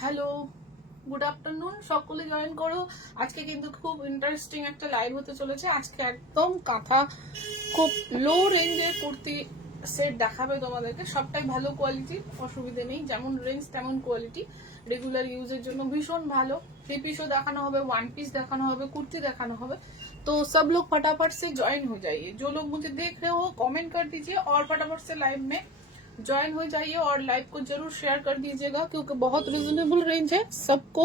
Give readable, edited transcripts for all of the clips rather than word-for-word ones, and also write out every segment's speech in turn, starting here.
Hello, good afternoon, সকলে join করো। আজকে কিন্তু খুব ইন্টারেস্টিং একটা লাইভ হতে চলেছে। আজকে একদম কাঁথা খুব লো রেঞ্জের কুর্তি সেট দেখাবে তোমাদেরকে, সবটাই ভালো কোয়ালিটি, অসুবিধে নেই, যেমন রেঞ্জ তেমন কোয়ালিটি, রেগুলার ইউজের জন্য ভীষণ ভালো। থ্রি পিসও দেখানো হবে, वन पीस देखाना होगा, कुर्ती देखाना होगा। तो सब लोग फटाफट से ज्वाइन हो जाइए। जो लोग मुझे देख रहे हो कमेंट कर दीजिए और फटाफट से लाइव में ज्वाइन हो जाइए और लाइव को जरूर शेयर कर दीजिएगा, क्योंकि बहुत रिजनेबल रेंज है, सबको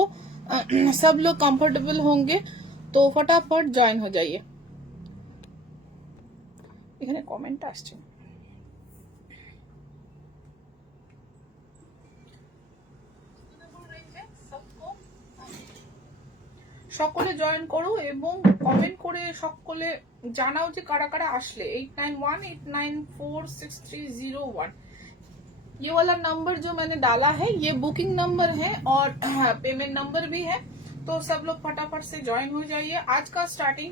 सब लोग कंफर्टेबल होंगे। तो फटाफट ज्वाइन हो जाइए। এখানে কমেন্ট আসছে, সকলে জয়েন করো এবং কমেন্ট করে সকলে জানাও যে কারা কারা আসলে। 8918946301 ये वाला नंबर जो मैंने डाला है ये बुकिंग नंबर है और पेमेंट नंबर भी है। तो सब लोग फटाफट से ज्वाइन हो जाइए। आज का स्टार्टिंग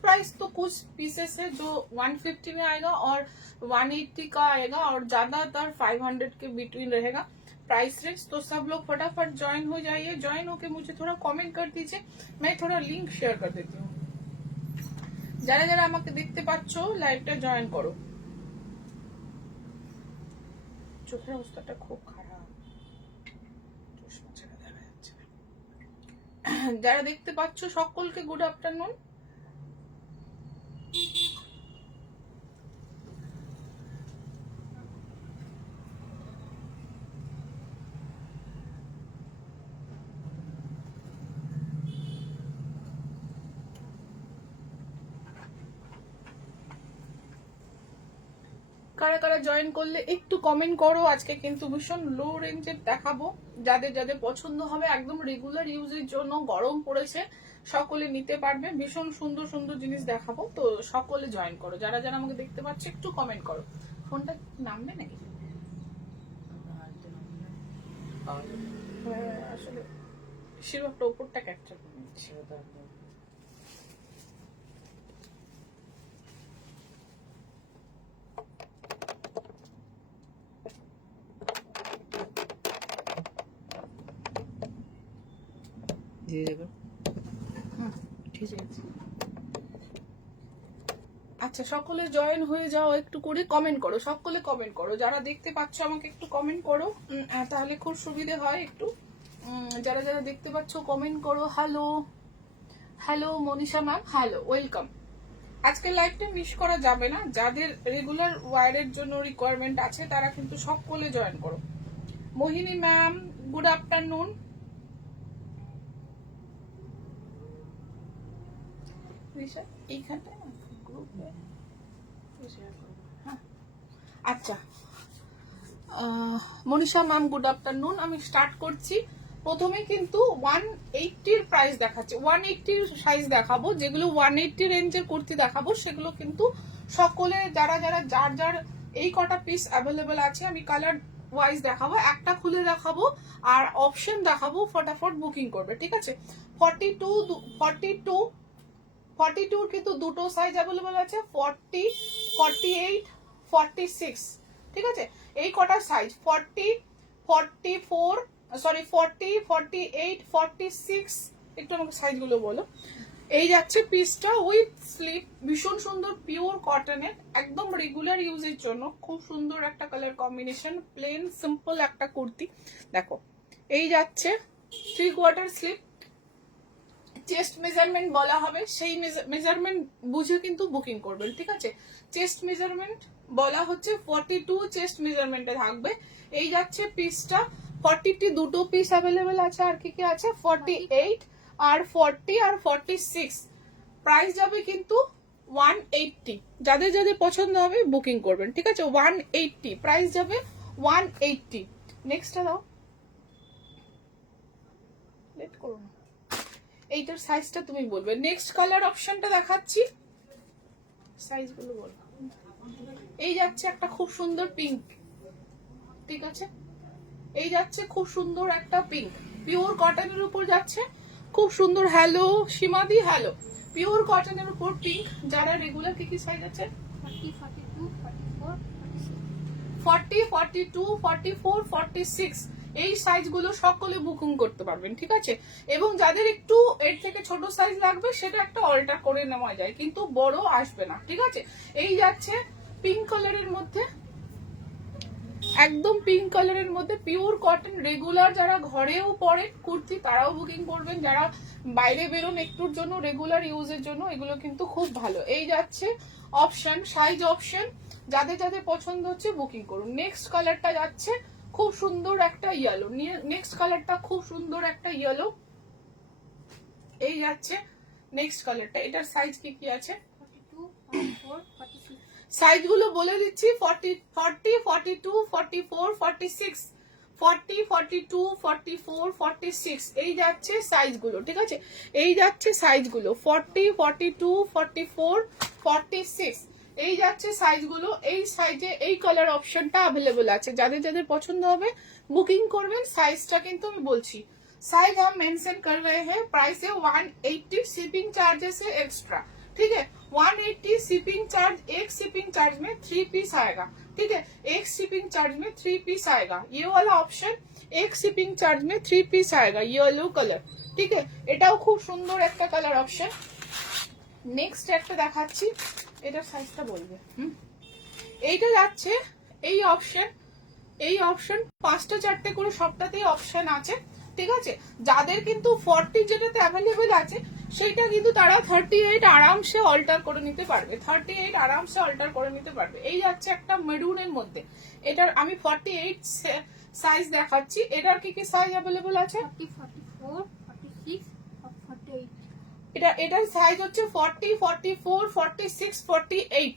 प्राइस तो कुछ पीसेस है जो 150 में आएगा और 180 का आएगा और ज्यादातर 500 के बिटवीन रहेगा प्राइस रेंज। तो सब लोग फटाफट ज्वाइन हो जाइए। ज्वाइन होके मुझे थोड़ा कमेंट कर दीजिए, मैं थोड़ा लिंक शेयर कर देती हूँ। যারা যারা আমাকে দেখতে পাচ্ছো লাইভটা জয়েন করো। চোখের অবস্থাটা খুব খারাপ, চশমা ছাড়া দেখা যাচ্ছে না। যারা দেখতে পাচ্ছো সকলকে গুড আফটারনুন। কারা কারা জয়েন করলে একটু কমেন্ট করো। আজকে কিন্তু ভীষণ লো রেঞ্জের দেখাবো, যাদের যাদের পছন্দ হবে, একদম রেগুলার ইউজের জন্য, গরম পড়েছে, সকলে নিতে পারবে, ভীষণ সুন্দর সুন্দর জিনিস দেখাবো। তো সকলে জয়েন করো। যারা যারা আমাকে দেখতে পাচ্ছে একটু কমেন্ট করো। ফোনটা নামবে নাকি? আসলে শিরোপটা উপরটা ক্যাপচার করে নিচ্ছে। আচ্ছা, সকলে জয়েন হয়ে যাও, একটু করে কমেন্ট করো, সকলে কমেন্ট করো। যারা দেখতে পাচ্ছ আমাকে একটু কমেন্ট করো, তাহলে খুব সুবিধে হয়। একটু যারা যারা দেখতে পাচ্ছ কমেন্ট করো। Hello hello Manisha ma'am, hello, welcome. আজকে লাইভটা মিস করা যাবে না। যাদের রেগুলার ওয়্যারের জন্য রিকোয়ারমেন্ট আছে তারা কিন্তু সকলে জয়েন করো। মোহিনী ম্যাম, গুড আফটারনুন। এইখানটায় আচ্ছা, মনীষা ম্যাম গুড আফটারনুন। আমি স্টার্ট করছি। প্রথমে কিন্তু 180 প্রাইস দেখাচ্ছে, 180 সাইজ দেখাবো। যেগুলো 180 রেঞ্জের কুর্তি দেখাবো সেগুলো কিন্তু সকলে যারা যারা যার যার এই কটা পিস অ্যাভেলেবেল আছে, আমি কালার ওয়াইজ দেখাবো, একটা খুলে দেখাবো আর অপশন দেখাবো, ফটাফট বুকিং করবে, ঠিক আছে। 42 কিন্তু দুটো সাইজ অ্যাভেলেবেল আছে, 40, 48, 46, ঠিক আছে। এই কটা সাইজ 40, 44, সরি 40, 48, 46, একটু আমাকে সাইজগুলো বলো। এই যাচ্ছে পিসটা উইথ স্লিপ, ভীষণ সুন্দর পিওর কটনের, একদম রেগুলার ইউজের জন্য খুব সুন্দর একটা কালার কম্বিনেশন, প্লেন সিম্পল একটা কুর্তি। দেখো এই যাচ্ছে 3/4 স্লিপ, চেস্ট মেজারমেন্ট বলা হবে, সেই মেজারমেন্ট বুঝে কিন্তু বুকিং করবেন, ঠিক আছে। চেস্ট মেজারমেন্ট বলা হচ্ছে 42 চেস্ট মেজারমেন্টে থাকবে। এই যাচ্ছে পিসটা 40 দুটো পিস অ্যাভেলেবেল আছে, আর কি কি আছে 48 আর 40 আর 46। প্রাইস যাবে কিন্তু 180। যাদের যাদের পছন্দ হবে বুকিং করবেন, ঠিক আছে। 180 প্রাইস যাবে, 180। নেক্সটটা দাও, লেট করো না, এইটার সাইজটা তুমি বলবে। নেক্সট কালার অপশনটা দেখাচ্ছি, সাইজগুলো বলো। এই যাচ্ছে একটা খুব সুন্দর পিঙ্ক, ঠিক আছে। এই যাচ্ছে খুব সুন্দর একটা পিঙ্ক, পিওর কটনের উপর যাচ্ছে, খুব সুন্দর। হ্যালো সীমাদি, হ্যালো, পিওর কটনের উপর পিঙ্ক, যারা রেগুলার কি কি সাইজ আছে 40, 42, 44, 46 এই সাইজগুলো সকলে বুকিং করতে পারবেন, ঠিক আছে। এবং যাদের একটু এর থেকে ছোট সাইজ লাগবে সেটা একটা অল্টার করে নেওয়া যায়, কিন্তু বড় আসবে না, ঠিক আছে। এই যাচ্ছে পিঙ্ক কালারের মধ্যে, একদম পিঙ্ক কালারের মধ্যে পিওর কটন। রেগুলার যারা ঘরেও পরেন কুর্তি তারাও বুকিং করবেন, যারা বাইরে বেরোন একটুর জন্য রেগুলার ইউজের জন্য এগুলো কিন্তু খুব ভালো। এই যাচ্ছে অপশন, সাইজ অপশন, যাদের যাদের পছন্দ হচ্ছে বুকিং করুন। নেক্সট কালারটা যাচ্ছে খুব সুন্দর একটা ইয়েলো, নেক্সট কালারটা খুব সুন্দর একটা ইয়েলো। এই যাচ্ছে নেক্সট কালারটা, এটার সাইজ কি কি আছে 42, 44, 46 সাইজগুলো বলে দিচ্ছি 40, 42, 44, 46, 40, 42, 44, 46 এই যাচ্ছে সাইজগুলো, ঠিক আছে। এই যাচ্ছে সাইজগুলো 40, 42, 44, 46 এই যাচ্ছে সাইজগুলো। এই সাইজে এই কালার অপশনটা অ্যাভেলেবল আছে, যাদের যাদের পছন্দ হবে বুকিং করবেন। সাইজটা কিন্তু আমি বলছি, साइज हम मेंशन कर रहे हैं, प्राइस है 180, शिपिंग चार्जेस है एक्स्ट्रा, ठीक है। 180 शिपिंग चार्ज, एक शिपिंग चार्ज में 3 पीस आएगा, ठीक है। एक शिपिंग चार्ज में 3 पीस आएगा, ये वाला ऑप्शन एक शिपिंग चार्ज में 3 पीस आएगा, येलो कलर, ठीक है। এটাও খুব সুন্দর একটা কালার অপশন। নেক্সট একটা দেখাচ্ছি, এটার সাইজটা বলবে। এইটা যাচ্ছে এই অপশন, এই অপশন 5টা 4টে করে সবটাতেই অপশন আছে, ঠিক আছে। যাদের কিন্তু 40 যেটাতে অ্যাভেলেবেল আছে সেইটা কিন্তু তারা 38 আরামসে অল্টার করে নিতে পারবে, 38 আরামসে অল্টার করে নিতে পারবে। এই যাচ্ছে একটা মেরুনের মধ্যে, এটার আমি 48 সাইজ দেখাচ্ছি। এটার কি কি সাইজ অ্যাভেলেবেল আছে 40, 44, 46 আর 48 এটার সাইজ হচ্ছে 40, 44, 46, 48,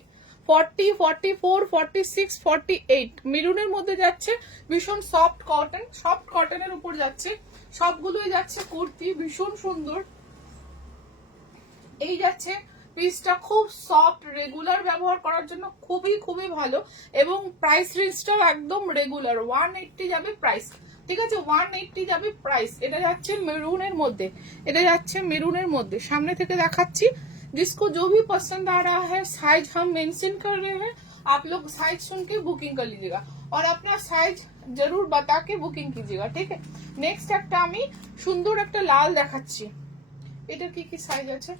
40, 44, 46, 48 মেরুনের মধ্যে যাচ্ছে। ভীষণ সফট কটন, সফট কটনের উপর যাচ্ছে, সবগুলোই যাচ্ছে কুর্তি, ভীষণ সুন্দর। এই যাচ্ছে পিসটা খুব সফট, রেগুলার ব্যবহার করার জন্য খুবই খুবই ভালো, এবং প্রাইস রেঞ্জটাও একদম রেগুলার। 180 যাবে প্রাইস, ঠিক আছে, 180 যাবে প্রাইস। এটা যাচ্ছে মেরুনের মধ্যে, এটা যাচ্ছে মেরুনের মধ্যে। সামনে থেকে দেখাচ্ছি, जिसको जो भी पसंद आ रहा है साइज हम मेंशन कर रहे हैं, आप लोग साइज सुन के बुकिंग कर लीजिएगा और अपना साइज जरूर बता के बुकिंग कीजिएगा, ठीक है। नेक्स्ट একটা আমি সুন্দর একটা লাল দেখাচ্ছি, এটা কি কি সাইজ আছে।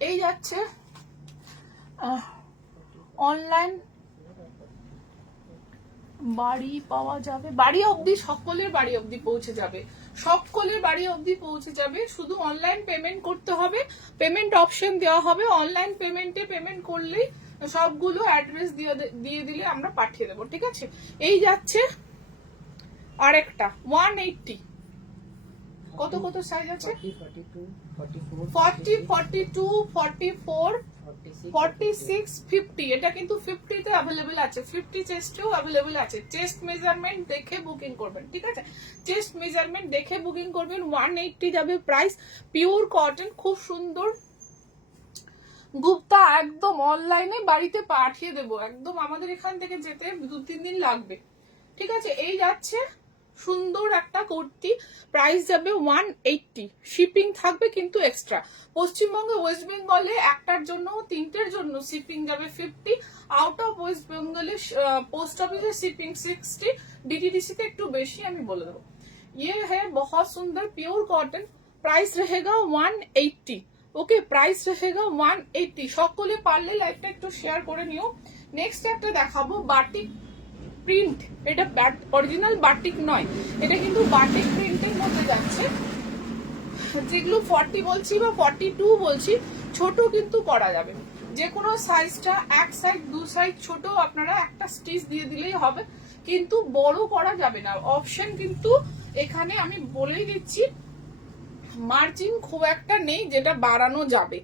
এই যাচ্ছে অনলাইন বাড়ি পাওয়া যাবে, বাড়ি অবধি, সকলের বাড়ি অবধি পৌঁছে যাবে, সকলের বাড়ি অবধি পৌঁছে যাবে। শুধু অনলাইন পেমেন্ট করতে হবে, পেমেন্ট অপশন দেওয়া হবে, অনলাইন পেমেন্টে পেমেন্ট করলেই সবগুলো অ্যাড্রেস দিয়ে দিলে আমরা পাঠিয়ে দেবো, ঠিক আছে। এই যাচ্ছে আরেকটা 180, কত কত সাইজ আছে 40, 42, 44, 46, 50 এটা কিন্তু 50 তে अवेलेबल আছে, 50 চেস্টেও अवेलेबल আছে। চেস্ট মেজারমেন্ট দেখে বুকিং করবেন, ঠিক আছে, চেস্ট মেজারমেন্ট দেখে বুকিং করবেন। 180 যাবে প্রাইস, পিওর কটন, খুব সুন্দর গুপ্তা, একদম অনলাইনে বাড়িতে পাঠিয়ে দেবো, একদম আমাদের এখান থেকে যেতে 2-3 দিন লাগবে, ঠিক আছে। এই যাচ্ছে সুন্দর একটা কুর্তি, প্রাইস যাবে 180, শিপিং থাকবে কিন্তু এক্সট্রা। পশ্চিমবঙ্গে ওয়েস্ট বেঙ্গলে একটার জন্য 3টের জন্য শিপিং যাবে 50, আউট অফ ওয়েস্ট বেঙ্গলে পোস্ট অফিসে শিপিং 60, ডিটিডিসি তে একটু বেশি, আমি বলে দেবো। ये है बहुत सुंदर प्योर कॉटन, प्राइस रहेगा 180, ওকে, প্রাইস रहेगा 180। সকলে পারলে লাইভটা একটু শেয়ার করে নিও। নেক্সট একটা দেখাবো বাটিক প্রিন্ট, এটা অরিজিনাল বাটিক নয়, এটা কিন্তু বাটিক প্রিন্টের মধ্যে যাচ্ছে। যেগুলো 40 বলছি বা 42 বলছি, ছোট কিন্তু করা যাবে, যে কোনো সাইজটা, এক সাইজ 2 সাইজ ছোট আপনারা একটা স্টিচ দিয়ে দিলেই হবে, কিন্তু বড় করা যাবে না। অপশন কিন্তু এখানে আমি বলেই দিচ্ছি, মার্জিন খুব একটা নেই যেটা বাড়ানো যাবে,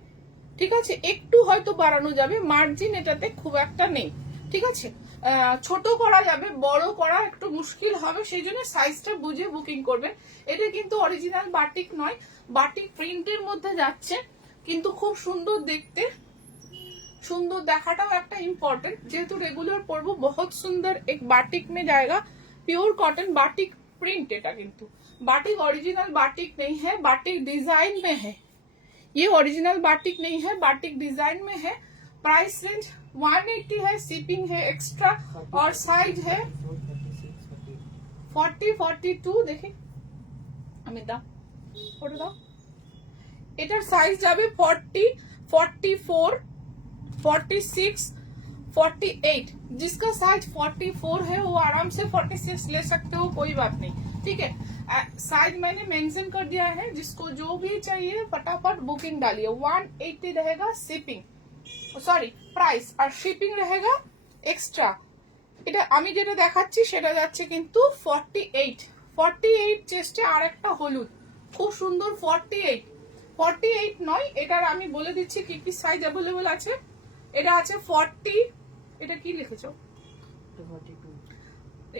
ঠিক আছে, একটু হয়তো বাড়ানো যাবে, মার্জিন এটাতে খুব একটা নেই, ঠিক আছে। ছোট করা যাবে, বড় করা একটু মুশকিল হবে, সেই জন্য সাইজটা বুঝে বুকিং করবেন। এটা কিন্তু অরিজিনাল বাটিক নয়, বাটিক প্রিন্টের মধ্যে যাচ্ছে, কিন্তু খুব সুন্দর দেখতে, সুন্দর দেখাটাও একটা ইম্পর্টেন্ট, যেহেতু রেগুলার পরবো। बहुत सुंदर एक बाटिक में जाएगा, प्योर कॉटन बाटिक प्रिंट, এটা কিন্তু बाटिक ओरिजिनल बाटिक नहीं है, बाटिक डिजाइन में है, ये ओरिजिनल बाटिक नहीं है, बाटिक डिजाइन में है। प्राइस रेंज 180 है, शिपिंग है एक्स्ट्रा, और साइज है 40, 42। देखिए अमिता फोटो दाও। এটার সাইজ যাবে 40, 44, 46, 48। जिसका साइज 44 है वो आराम से 46 ले सकते हो, कोई बात नहीं, ठीक है। साइज मैंने मेंशन कर दिया है, जिसको जो भी चाहिए फटाफट बुकिंग डालिए। 180 रहेगा शिपिंग, সরি প্রাইস, আর শিপিং रहेगा এক্সট্রা। এটা আমি যেটা দেখাচ্ছি সেটা যাচ্ছে কিন্তু 48, 48 চেস্টে আর একটা হলুদ, খুব সুন্দর। 48, 48 নয়, এটার আমি বলে দিচ্ছি কি কি সাইজ অ্যাভেলেবল আছে। এটা আছে 40, এটা কি লিখেছো?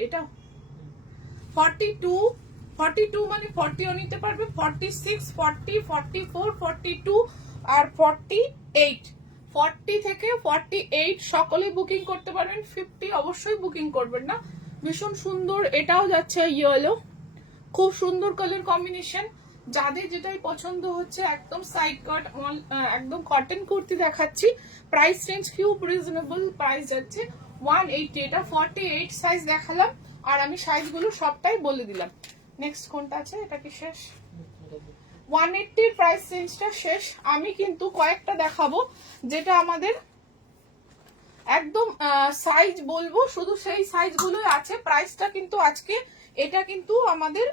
এটা 42, 42 মানে 40ও নিতে পারবে, 46, 40, 44, 42 আর 48। 40 থেকে 48 সকলে বুকিং করতে পারবেন। 50 অবশ্যই বুকিং করবেন না। ভীষণ সুন্দর, এটাও যাচ্ছে ইয়েলো, খুব সুন্দর কালার কম্বিনেশন। যাদের যেটাই পছন্দ হচ্ছে, একদম সাইড কাট, একদম কটন কুর্তি দেখাচ্ছি। Price range cube reasonable, price যাচ্ছে 180। এটা 48 সাইজ দেখালাম, আর আমি সাইজগুলো সবটাই বলে দিলাম। নেক্সট কোনটা আছে? এটা কি শেষ? 180 প্রাইস রেঞ্জটা শেষ। আমি কিন্তু কয়েকটা দেখাবো যেটা আমাদের একদম সাইজ বলবো, শুধু সেই সাইজগুলোই আছে। প্রাইসটা কিন্তু আজকে এটা কিন্তু আমাদের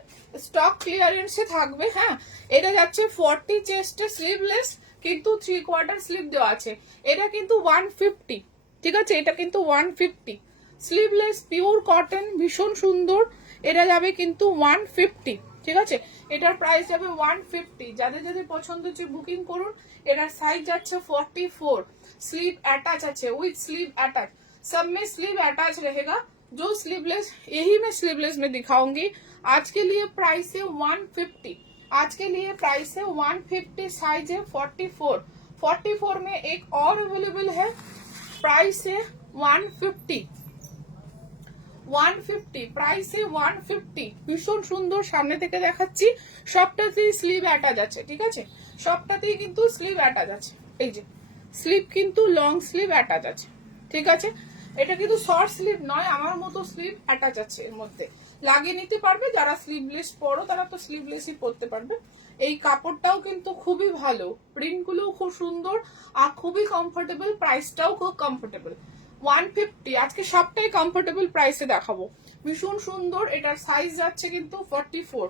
স্টক ক্লিয়ারেন্সে থাকবে। হ্যাঁ, এটা যাচ্ছে 40 চেস্টে স্লিভলেস, কিন্তু 3/4 স্লিভ দেওয়া আছে। এটা কিন্তু 150, ঠিক আছে, এটা কিন্তু 150 স্লিভলেস পিওর কটন, ভীষণ সুন্দর। এটা যাবে কিন্তু 150, ঠিক আছে। এটার প্রাইস যাবে 150। যাদের যাদের পছন্দ হচ্ছে বুকিং করুন। এটার সাইজ যাচ্ছে 44, स्लीव अटैच আছে, विथ स्लीव अटैच, सब में स्लीव अटैच रहेगा। जो स्लीवलेस, यही मैं स्लीवलेस में दिखाऊंगी। आज के लिए प्राइस है 150, आज के लिए प्राइस है 150, साइज है 44। 44 में एक और अवेलेबल है, प्राइस है 150, 150 প্রাইস এ 150। ভীষণ সুন্দর, সামনে থেকে দেখাচ্ছি। সবটাতেই স্লিভ অ্যাটাচ আছে, ঠিক আছে, সবটাতেই কিন্তু স্লিভ অ্যাটাচ আছে। এই যে স্লিভ কিন্তু লং স্লিভ অ্যাটাচ আছে, ঠিক আছে। এটা কিন্তু শর্ট স্লিভ নয়, আমার মতো স্লিভ অ্যাটাচ আছে এর মধ্যে, লাগিয়ে নিতে পারবে। যারা স্লিভলেস পরো তারা তো স্লিভলেসই পরতে পারবে। এই কাপড়টাও কিন্তু খুবই ভালো, প্রিন্ট গুলোও খুব সুন্দর আর খুবই কমফোর্টেবল, প্রাইসটাও খুব কমফোর্টেবল। 150 আজকে সবটাই কমফোর্টেবল প্রাইসে দেখাবো, ভীষণ সুন্দর। এটার সাইজ যাচ্ছে কিন্তু 44,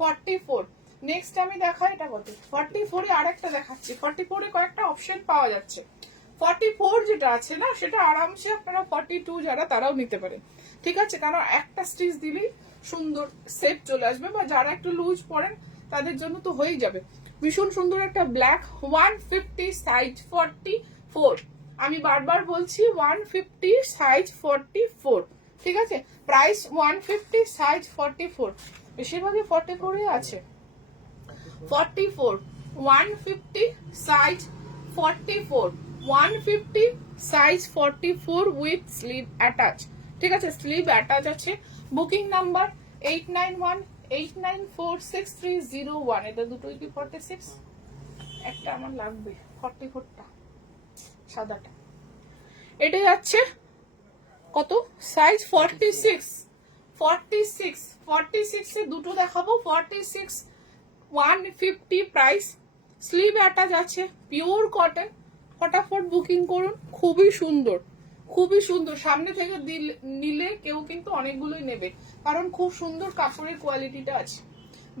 44। নেক্সট আমি দেখাই এটা কত, 44 এ আরেকটা দেখাচ্ছি। 44 এ কয়েকটা অপশন পাওয়া যাচ্ছে। 44 যেটা আছে না, সেটা আরামসে আপনারা 42 যারা তারাও নিতে পারেন, ঠিক আছে, কারণ একটা স্টিচ দিলেই সুন্দর শেপ চলে আসবে, বা যারা একটু লুজ পরেন তাদের জন্য তো হয়েই যাবে। ভীষণ সুন্দর একটা ব্ল্যাক, 150 সাইজ 44। আমি বারবার বলছি 150 সাইজ 44, ঠিক আছে। প্রাইস 150 সাইজ 44, বেশিরভাগই 44 এ আছে। 44, 150 size 44, 150 size 44 with sleeve attach, ঠিক আছে, স্লিভ অ্যাটাচ আছে। Booking number 8918946301। এটা দুটোই কি 46? একটা আমার লাগবে 44টা, সাদাটা। এটা যাচ্ছে কত, সাইজ 46, 46, 46 এ দুটো দেখাবো। 46 150 প্রাইস, স্লিভ অ্যাটাচ আছে, পিওর কটন। ফটাফট বুকিং করুন, খুবই সুন্দর, খুবই সুন্দর। সামনে থেকে নিলে কেউ কিন্তু অনেকগুলোই নেবে, কারণ খুব সুন্দর কাপড়ের কোয়ালিটিটা আছে।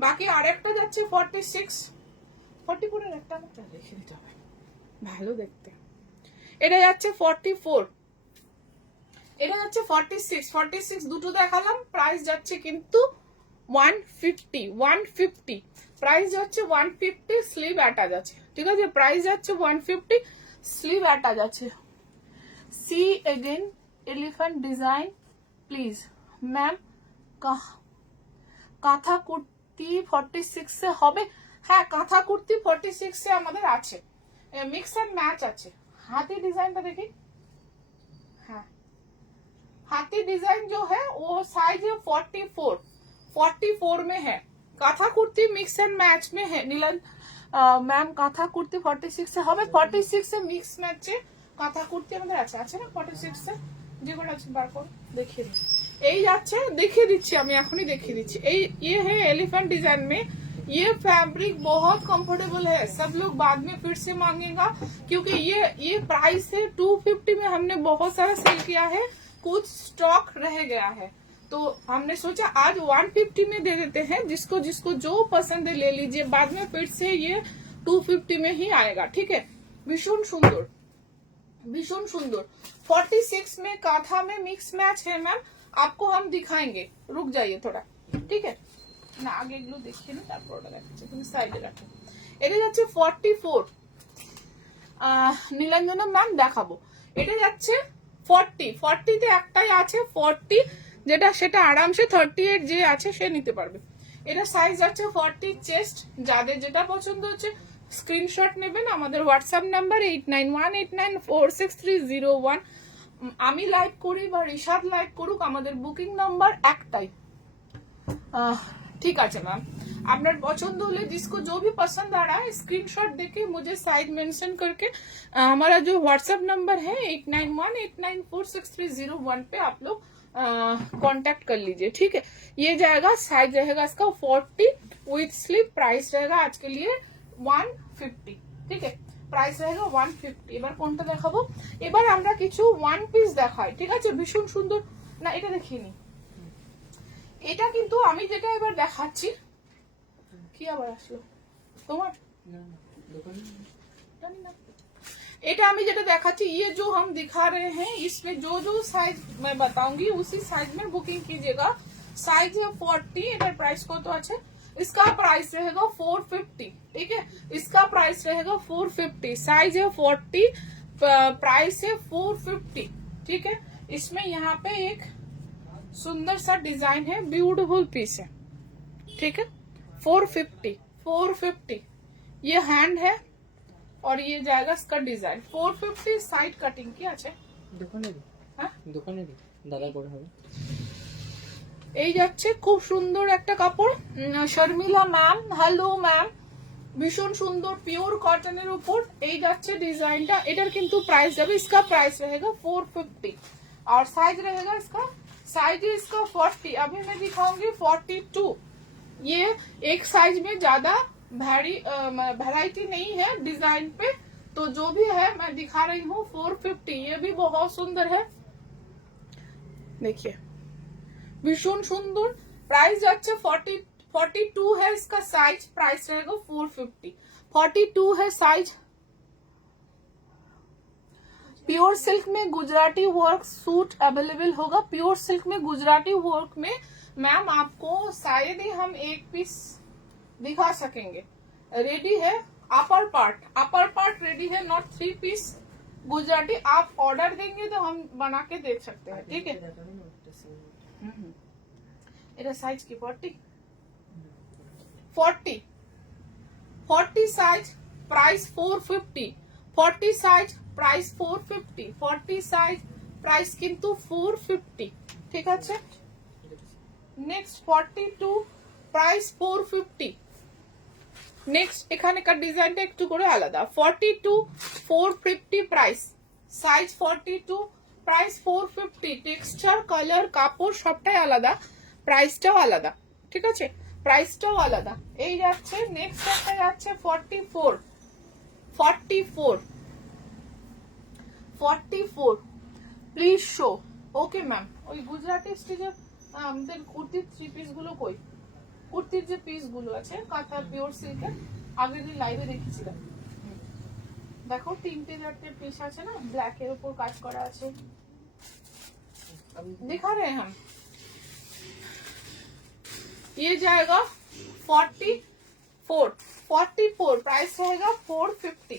বাকি আরেকটা যাচ্ছে 46, 44 এর একটা আমাকে রেখে দিতে হবে, ভালো দেখতে। এটা যাচ্ছে 44, এটা যাচ্ছে 46, 46 দুটো দেখালাম। প্রাইস যাচ্ছে কিন্তু 150, 150 প্রাইস যাচ্ছে 150, স্লিভ অ্যাটাচ আছে, ঠিক আছে। প্রাইস যাচ্ছে 150, স্লিভ অ্যাটাচ আছে। See again elephant design please ma'am. Kantha kurti 46 এ হবে? হ্যাঁ, কাঁথা কুর্তি 46 এ আমাদের আছে, मिक्स एंड मैच আছে। हाथी डिजाइन तो देखिए, हाँ हाथी डिजाइन जो है वो साइज 44, 44 में है। काथा कुर्ती मिक्स एंड मैच में है। नीलन ম্যাম কাঁথা কুর্তি 46 এ হবে, 46 এ মিক্স ম্যাচে কাঁথা কুর্তি আমাদের আছে না 46 এ, যেগুলো আছে বার করে দেখিয়ে দিই। এই যাচ্ছে, দেখিয়ে দিচ্ছি আমি, এখনই দেখিয়ে দিচ্ছি। এই ये है एलिफेंट डिजाइन में, ये फैब्रिक बहुत कंफर्टेबल है, सब लोग बाद में फिर से मांगेगा क्योंकि ये प्राइस है 250 में, हमने बहुत सारा सेल किया है, कुछ स्टॉक रह गया है, तो हमने सोचा आज 150 में दे देते हैं, जिसको जिसको जो पसंद है ले लीजिए, बाद में फिर से ये 250 में ही आएगा, ठीक है। भीषण सुंदर, भीषण सुंदर। 46 में काथा में मिक्स मैच है मैम, आपको हम दिखाएंगे, रुक जाइए थोड़ा, ठीक है না, আগে এগুলো দেখিয়ে নি তারপর ওটা দেখাচ্ছি, তুমি সাইডে রাখো। এটা যাচ্ছে 44, নীলাঞ্জনা ম্যাম দেখাবো। এটা যাচ্ছে 40 তে একটাই আছে 40, যেটা সেটা আরামসে 38 যে আছে সে নিতে পারবে। এটা সাইজ যাচ্ছে 40 চেস্ট, যাদের যেটা পছন্দ হচ্ছে স্ক্রিনশট নেবেন, আমাদের হোয়াটসঅ্যাপ নাম্বার 8918946301। আমি লাইভ করি বা রিশাদ লাইভ করুক, আমাদের বুকিং নাম্বার একটাই। ठीक है मैम, आपने पसंद होले जिसको जो भी पसंद आ रहा है स्क्रीनशॉट देके मुझे साइड मेंशन करके हमारा जो व्हाट्सएप नंबर है 8918946301 पे आप लोग कांटेक्ट कर लीजिए, ठीक है। ये जाएगा, साइज रहेगा इसका 40 विथ स्लीव, प्राइस रहेगा आज के लिए 150, ठीक है, প্রাইস रहेगा 150। এবার কোনটা দেখাবো, এবার আমরা কিছু ওয়ান পিস দেখাই, ঠিক আছে, ভীষণ সুন্দর। না এটা দেখিনি, এটা কিন্তু আমি যেটা এবার দেখাচ্ছি, কি আবার আসলো তোমার, এটা আমি যেটা দেখাচ্ছি, ये जो हम दिखा रहे हैं इसमें जो जो साइज मैं बताऊंगी उसी साइज में बुकिंग कीजिएगा। साइज है 40, এটার প্রাইস কত আছে, इसका प्राइस रहेगा 450, ठीक है, इसका प्राइस रहेगा 450, साइज है 40, प्राइस है 450, ठीक है। इसमें यहाँ पे एक सुंदर सा डिजाइन है, ब्यूटीफुल पीस है, ठीक है। 450 ये हैंड है और ये जाएगा इसका डिजाइन 450, साइड कटिंग की আছে দোকানে দাদা করে হবে। এই যাচ্ছে খুব সুন্দর একটা কাপড়, শর্মিলা ম্যাম, হ্যালো ম্যাম, ভীষণ সুন্দর পিওর কটনের উপর এই যাচ্ছে ডিজাইনটা। এটার কিন্তু প্রাইস যাবে, इसका प्राइस रहेगा 450 और साइज रहेगा इसका, साइज है इसका 40, अभी मैं दिखाऊंगी 42। ये एक साइज में ज्यादा वैरायटी नहीं है डिजाइन पे, तो जो भी है मैं दिखा रही हूँ 450। ये भी बहुत सुंदर है, देखिए भीषण सुंदर। प्राइस जाচ্ছে 42 है इसका साइज, प्राइस रहेगा 450, 42 है साइज। प्योर सिल्क में गुजराती वर्क सूट अवेलेबल होगा, प्योर सिल्क में गुजराती वर्क में मैम आपको शायद ही हम एक पीस दिखा सकेंगे, रेडी है अपर पार्ट रेडी है, नॉट 3 पीस गुजराती। आप ऑर्डर देंगे तो हम बना के देख सकते हैं, ठीक है। এটা সাইজ কি 40 size, price 450, 40 size price 450, 40 size price কিন্তু 450, ঠিক আছে। Next 42 price 450। নেক্সট এখানকার ডিজাইনটা একটু করে আলাদা, 42 450 price, size 42, price 450, texture colour কাপড় সবটাই আলাদা, প্রাইসটাও আলাদা, ঠিক আছে, প্রাইসটাও আলাদা। এই যাচ্ছে নেক্সট একটা যাচ্ছে 44 প্লিজ শো, ওকে ম্যাম। ওই গুজরাটি স্টিচের আমাদের কুর্তির 3 পিস গুলো কই, কুর্তির যে পিস গুলো আছে কাঁথা পিওর সিল্কের, আগের দিন লাইভে দেখেছিলাম, দেখো 3-4 পিস আছে না, ব্ল্যাক এর উপর কাজ করা আছে, दिखा रहे हैं हम। ये जाएगा 44 प्राइस रहेगा 450,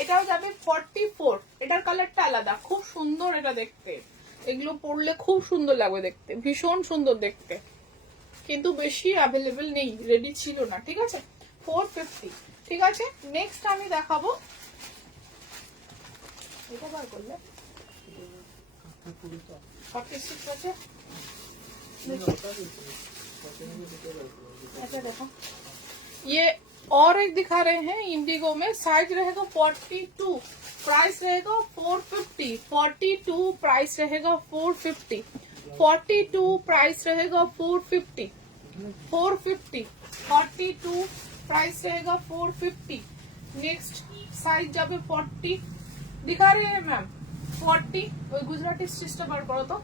এটাও যাবে 44। এটার কালারটা আলাদা, খুব সুন্দর এটা দেখতে, এগুলো পরলে খুব সুন্দর লাগবে দেখতে, ভীষণ সুন্দর দেখতে, কিন্তু বেশি অ্যাভেলেবেল নেই, রেডি ছিল না, ঠিক আছে। 450, ঠিক আছে। নেক্সট আমি দেখাবো, এটা বার করলে 46 আছে, अच्छा देखो और एक दिखा रहे हैं इंडिगो में, साइज रहेगा 42, प्राइस रहेगा 450, 42 प्राइस रहेगा 450, 42 प्राइस रहेगा 450, 450, 42 प्राइस रहेगा 450। नेक्स्ट साइज যাবে 40 दिखा रहे हैं मैम 40, ওই গুজরাটি স্টিচটা বার করো তো।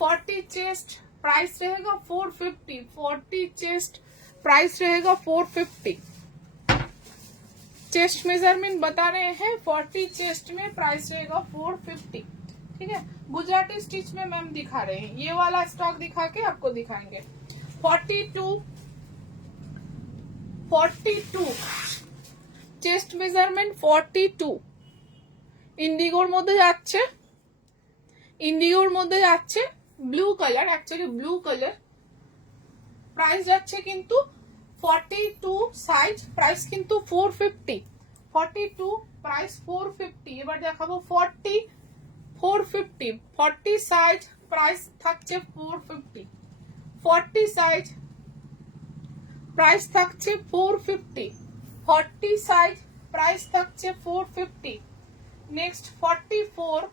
40 चेस्ट प्राइस रहेगा 450, 40 चेस्ट प्राइस रहेगा 450। चेस्ट मेजरमेंट बता रहे हैं 40 चेस्ट में प्राइस रहेगा 450। ठीक है, गुजराती स्टिच में मैम दिखा रहे हैं, ये वाला स्टॉक दिखा के आपको दिखाएंगे। 42 চেস্ট মেজারমেন্ট 42, ইন্ডিগোর মধ্যে যাচ্ছে, ইন্ডিগোর মধ্যে যাচ্ছে blue colour, actually blue colour. Price যাচ্ছে কিন্তু 42 সাইজ, প্রাইস কিন্তু 450, 42 প্রাইস 450। এবার দেখাবো 40, 450, 40 সাইজ প্রাইস থাকছে 450, 40 সাইজ প্রাইস থাকছে 450, 40 সাইজ প্রাইস থাকছে 450। নেক্সট 44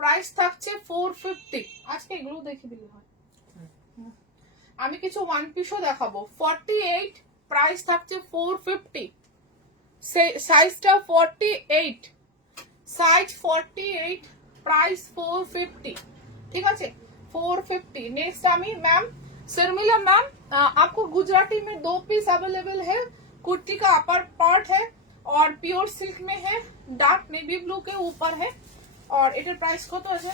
প্রাইস থাকছে 450। আজকে এগুলো দেখে দিলে হয়, আমি কিছু ওয়ান পিসও দেখাবো। 48 প্রাইস থাকছে 450, সাইজটা 48, সাইজ 48 প্রাইস 450। ঠিক আছে 450। नेक्स्ट आमी मैम शर्मिला मैम, आपको गुजराती में 2 पीस अवेलेबल है, कुर्ती का अपर पार्ट है और प्योर सिल्क में है, डार्क नेवी ब्लू के ऊपर है, और इटर प्राइस को तो है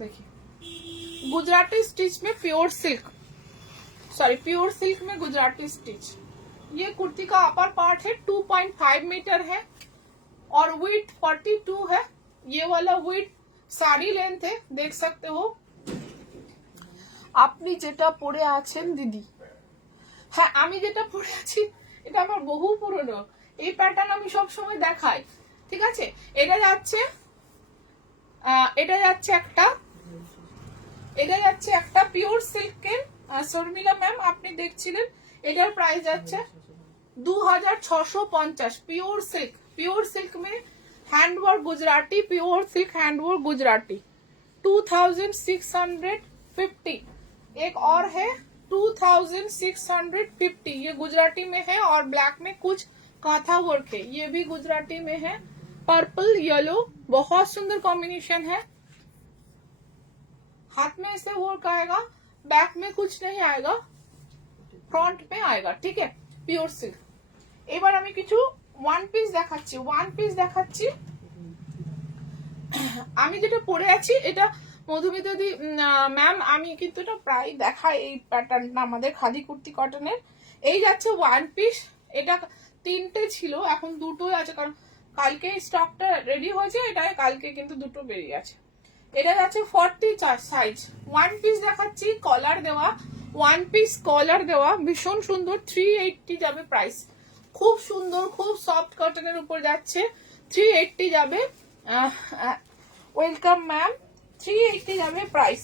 देखिए गुजराती स्टिच में pure silk, sorry pure silk में गुजराती स्टिच। ये कुर्ती का अपर पार्ट है, 2.5 मीटर है और विड्थ 42 है। ये वाला विड्थ साड़ी लेंथ है, देख सकते हो। আপনি যেটা পরে আছেন দিদি, হ্যাঁ আমি যেটা পরে আছি এটা আমার বহু পুরনো, এই প্যাটার্ন আমি সব সময় দেখাই। ঠিক আছে, এটা যাচ্ছে একটা পিওর সিল্কের, শর্মিলা ম্যাম আপনি দেখছিলেন, এটার প্রাইস যাচ্ছে 2650। प्योर सिल्क में handwork Gujarati, pure silk handwork Gujarati 2650। एक और है 2650, ये गुजराती में है और ब्लैक में कुछ कांथा वर्क है, ये भी गुजराती में है। पर्पल येलो बहुत सुंदर कॉम्बिनेशन है, हाथ में ऐसे वर्क आएगा, बैक में कुछ नहीं आएगा, फ्रंट में आएगा। ठीक है प्योर सिल्क। এবার আমি কিছু ওয়ান পিস দেখাচ্ছি। আমি যেটা পরে আছি এটা মধুমিতা দি ম্যাম, আমি কিন্তু এটা প্রায় দেখাই এই প্যাটার্নটা আমাদের খাদি কুর্তি কটনের। এই যাচ্ছে ওয়ান পিস, এটা 3টে ছিল, এখন 2টোই আছে, কারণ কালকে স্টকটা রেডি হয়েছে, এটাই কালকে কিন্তু 2টো বেরিয়ে আছে। এটা যাচ্ছে 40 সাইজ। ওয়ান পিস দেখাচ্ছি, কলার দেওয়া, ওয়ান পিস কলার দেওয়া, ভীষণ সুন্দর, 380 যাবে প্রাইস। খুব সুন্দর, খুব সফট কটনের উপর যাচ্ছে, 380 যাবে। ওয়েলকাম ম্যাম, 380 যাবে প্রাইস।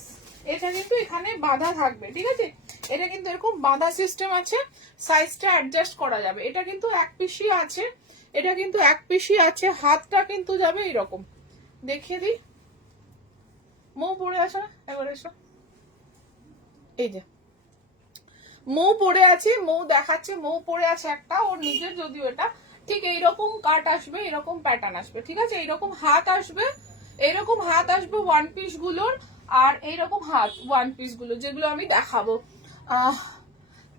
এটা কিন্তু এখানে বাঁধা থাকবে, ঠিক আছে, এটা কিন্তু এরকম বাঁধা সিস্টেম আছে, সাইজটা অ্যাডজাস্ট করা যাবে। এটা কিন্তু এক পিসই আছে, হাতটা কিন্তু যাবে এরকম। দেখিয়ে দিই, মৌ পড়ে আসো না, এবার এসো, এই যে মৌ পড়ে আছে, মৌ দেখাচ্ছে, মৌ পড়ে আছে একটা, ওর নিজের যদিও এটা, ঠিক এইরকম কাট আসবে, এরকম প্যাটার্ন আসবে, ঠিক আছে, এইরকম হাত আসবে, ওয়ান পিস গুলোর, আর এইরকম হাত ওয়ান পিস গুলো যেগুলো আমি দেখাবো।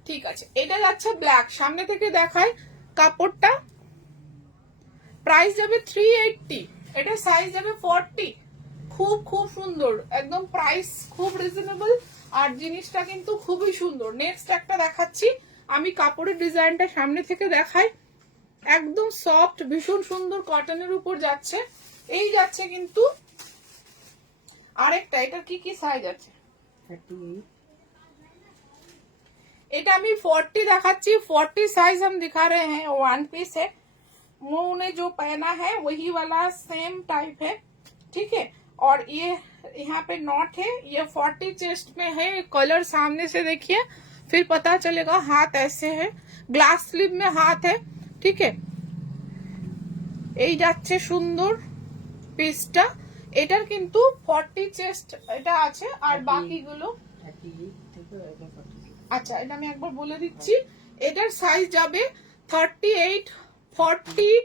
ঠিক আছে, এটা যাচ্ছে ব্ল্যাক, সামনে থেকে দেখাই কাপড়টা। প্রাইস যাবে 380, এটা সাইজ যাবে 40। খুব সুন্দর, একদম প্রাইস খুব রিজনেবল, আর জিনিসটা কিন্তু খুবই সুন্দর। নেক্সট একটা দেখাচ্ছি আমি, কাপড়ের ডিজাইনটা সামনে থেকে দেখাই, একদম সফট, ভীষণ সুন্দর কটনের উপর যাচ্ছে। এই যাচ্ছে কিন্তু আরেকটা, এটা কি সাইজ আছে, 38, এটা আমি 40 দেখাচ্ছি, 40 साइज हम दिखा रहे हैं, वन पीस है, मुंह ने जो पहना है वही वाला सेम टाइप है। ठीक है, और ये यहाँ पे नॉट है, ये 40 चेस्ट में है। कलर सामने से देखिए, फिर पता चलेगा। हाथ ऐसे है, ग्लास स्लीव में हाथ है, ठीक है। এই যাচ্ছে সুন্দর পিসটা। এটার কিন্তু 40 চেস্ট এটা আছে, আর বাকিগুলো আচ্ছা, এটা আমি একবার বলে দিচ্ছি। এটার সাইজ যাবে 38, 40,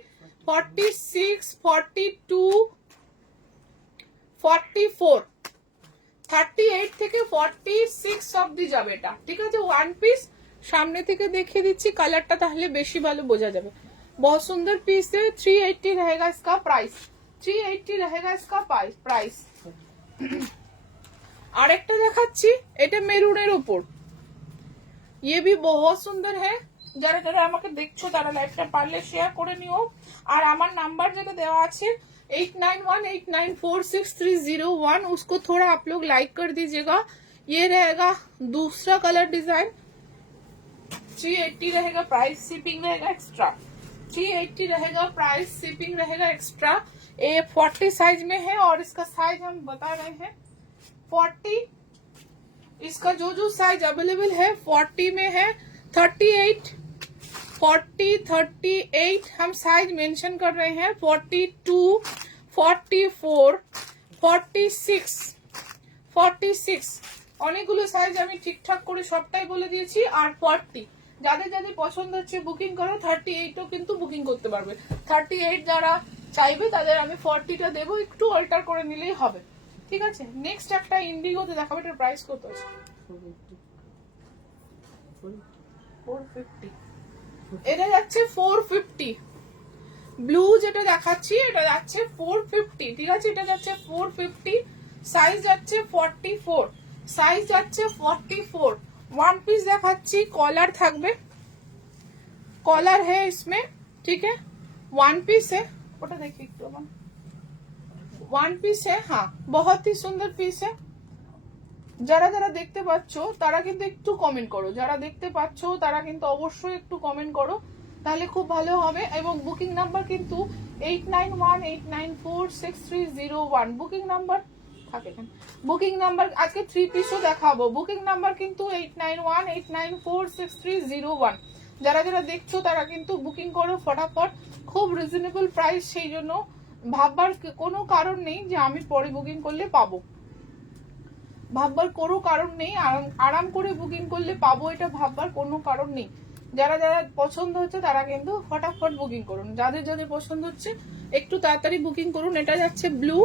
46, 42, 44, 38 থেকে 46 অব্দি যাবে এটা, ঠিক আছে। ওয়ান পিস সামনে থেকে দেখিয়ে দিচ্ছি, কালারটা তাহলে বেশি ভালো বোঝা যাবে। बहुत सुंदर पीस है। 380 रहेगा इसका प्राइस, 380 रहेगा इसका प्राइस। আরেকটা দেখাচ্ছি, এটা মেরুনের উপর। ये भी बहुत सुंदर है। যারা যারা আমাকে দেখছো তারা লাইভটা পারলে শেয়ার করে নিও। আর আমার নাম্বার যেটা দেওয়া আছে 8918946301, उसको थोड़ा आप लोग लाइक कर दीजिएगा। ये रहेगा दूसरा कलर डिजाइन। 380 रहेगा प्राइस, शिपिंग रहेगा एक्स्ट्रा। 380 रहेगा प्राइस, शिपिंग रहेगा एक्स्ट्रा। ये 40 साइज में है, और इसका साइज हम बता रहे हैं 40। इसका जो जो साइज अवेलेबल है 40 में है, 38, 40, 38 हम साइज मेंशन कर रहे हैं, 42, 44, 46, 46 অনেকগুলো সাইজ আমি ঠিকঠাক করে সবটাই বলে দিয়েছি। আর 40 যাদের যাদের পছন্দ হচ্ছে বুকিং করো। 38ও কিন্তু বুকিং করতে পারবে। 38 যারা চাইবে তাদের আমি 40টা দেবো, একটু অল্টার করে নিলেই হবে, ঠিক আছে। নেক্সট একটা ইন্ডিগোতে দেখাবো। এটার প্রাইস কত আছে? 450। এটা যাচ্ছে 450। ব্লু যেটা দেখাচ্ছি এটা যাচ্ছে 450, ঠিক আছে। এটা যাচ্ছে 450, সাইজ যাচ্ছে 44, সাইজ যাচ্ছে 44। वन पीस দেখাচ্ছি, कॉलर থাকবে, कॉलर है इसमें, ठीक है। वन पीस है, ওটা দেখি একটু আমার। वन पीस है, हाँ बहुत ही सुंदर पीस है। যারা যারা দেখতে পাচ্ছ তারা কিন্তু একটু কমেন্ট করো, যারা দেখতে পাচ্ছ তারা কিন্তু অবশ্যই একটু কমেন্ট করো, তাহলে খুব ভালো হবে। এবং বুকিং নাম্বার কিন্তু 8918946301 বুকিং নাম্বার থাকে এখানে। বুকিং নাম্বার আজকে 3 পিসও দেখাবো। বুকিং নাম্বার কিন্তু 8918946301। যারা যারা দেখছো তারা কিন্তু বুকিং করো ফটাফট, খুব রিজনেবল প্রাইস। সেই জন্য ভাববার কোনো কারণ নেই যে আমি পরে বুকিং করলে পাবো, ভাববার কোনো কারণ নেই। আরাম করে বুকিং করলে পাবো, এটা ভাববার কোনো কারণ নেই। যারা যারা পছন্দ হচ্ছে তারা কিন্তু ফটাফট বুকিং করুন। যাদের যাদের পছন্দ হচ্ছে একটু তাড়াতাড়ি বুকিং করুন। এটা যাচ্ছে ব্লু,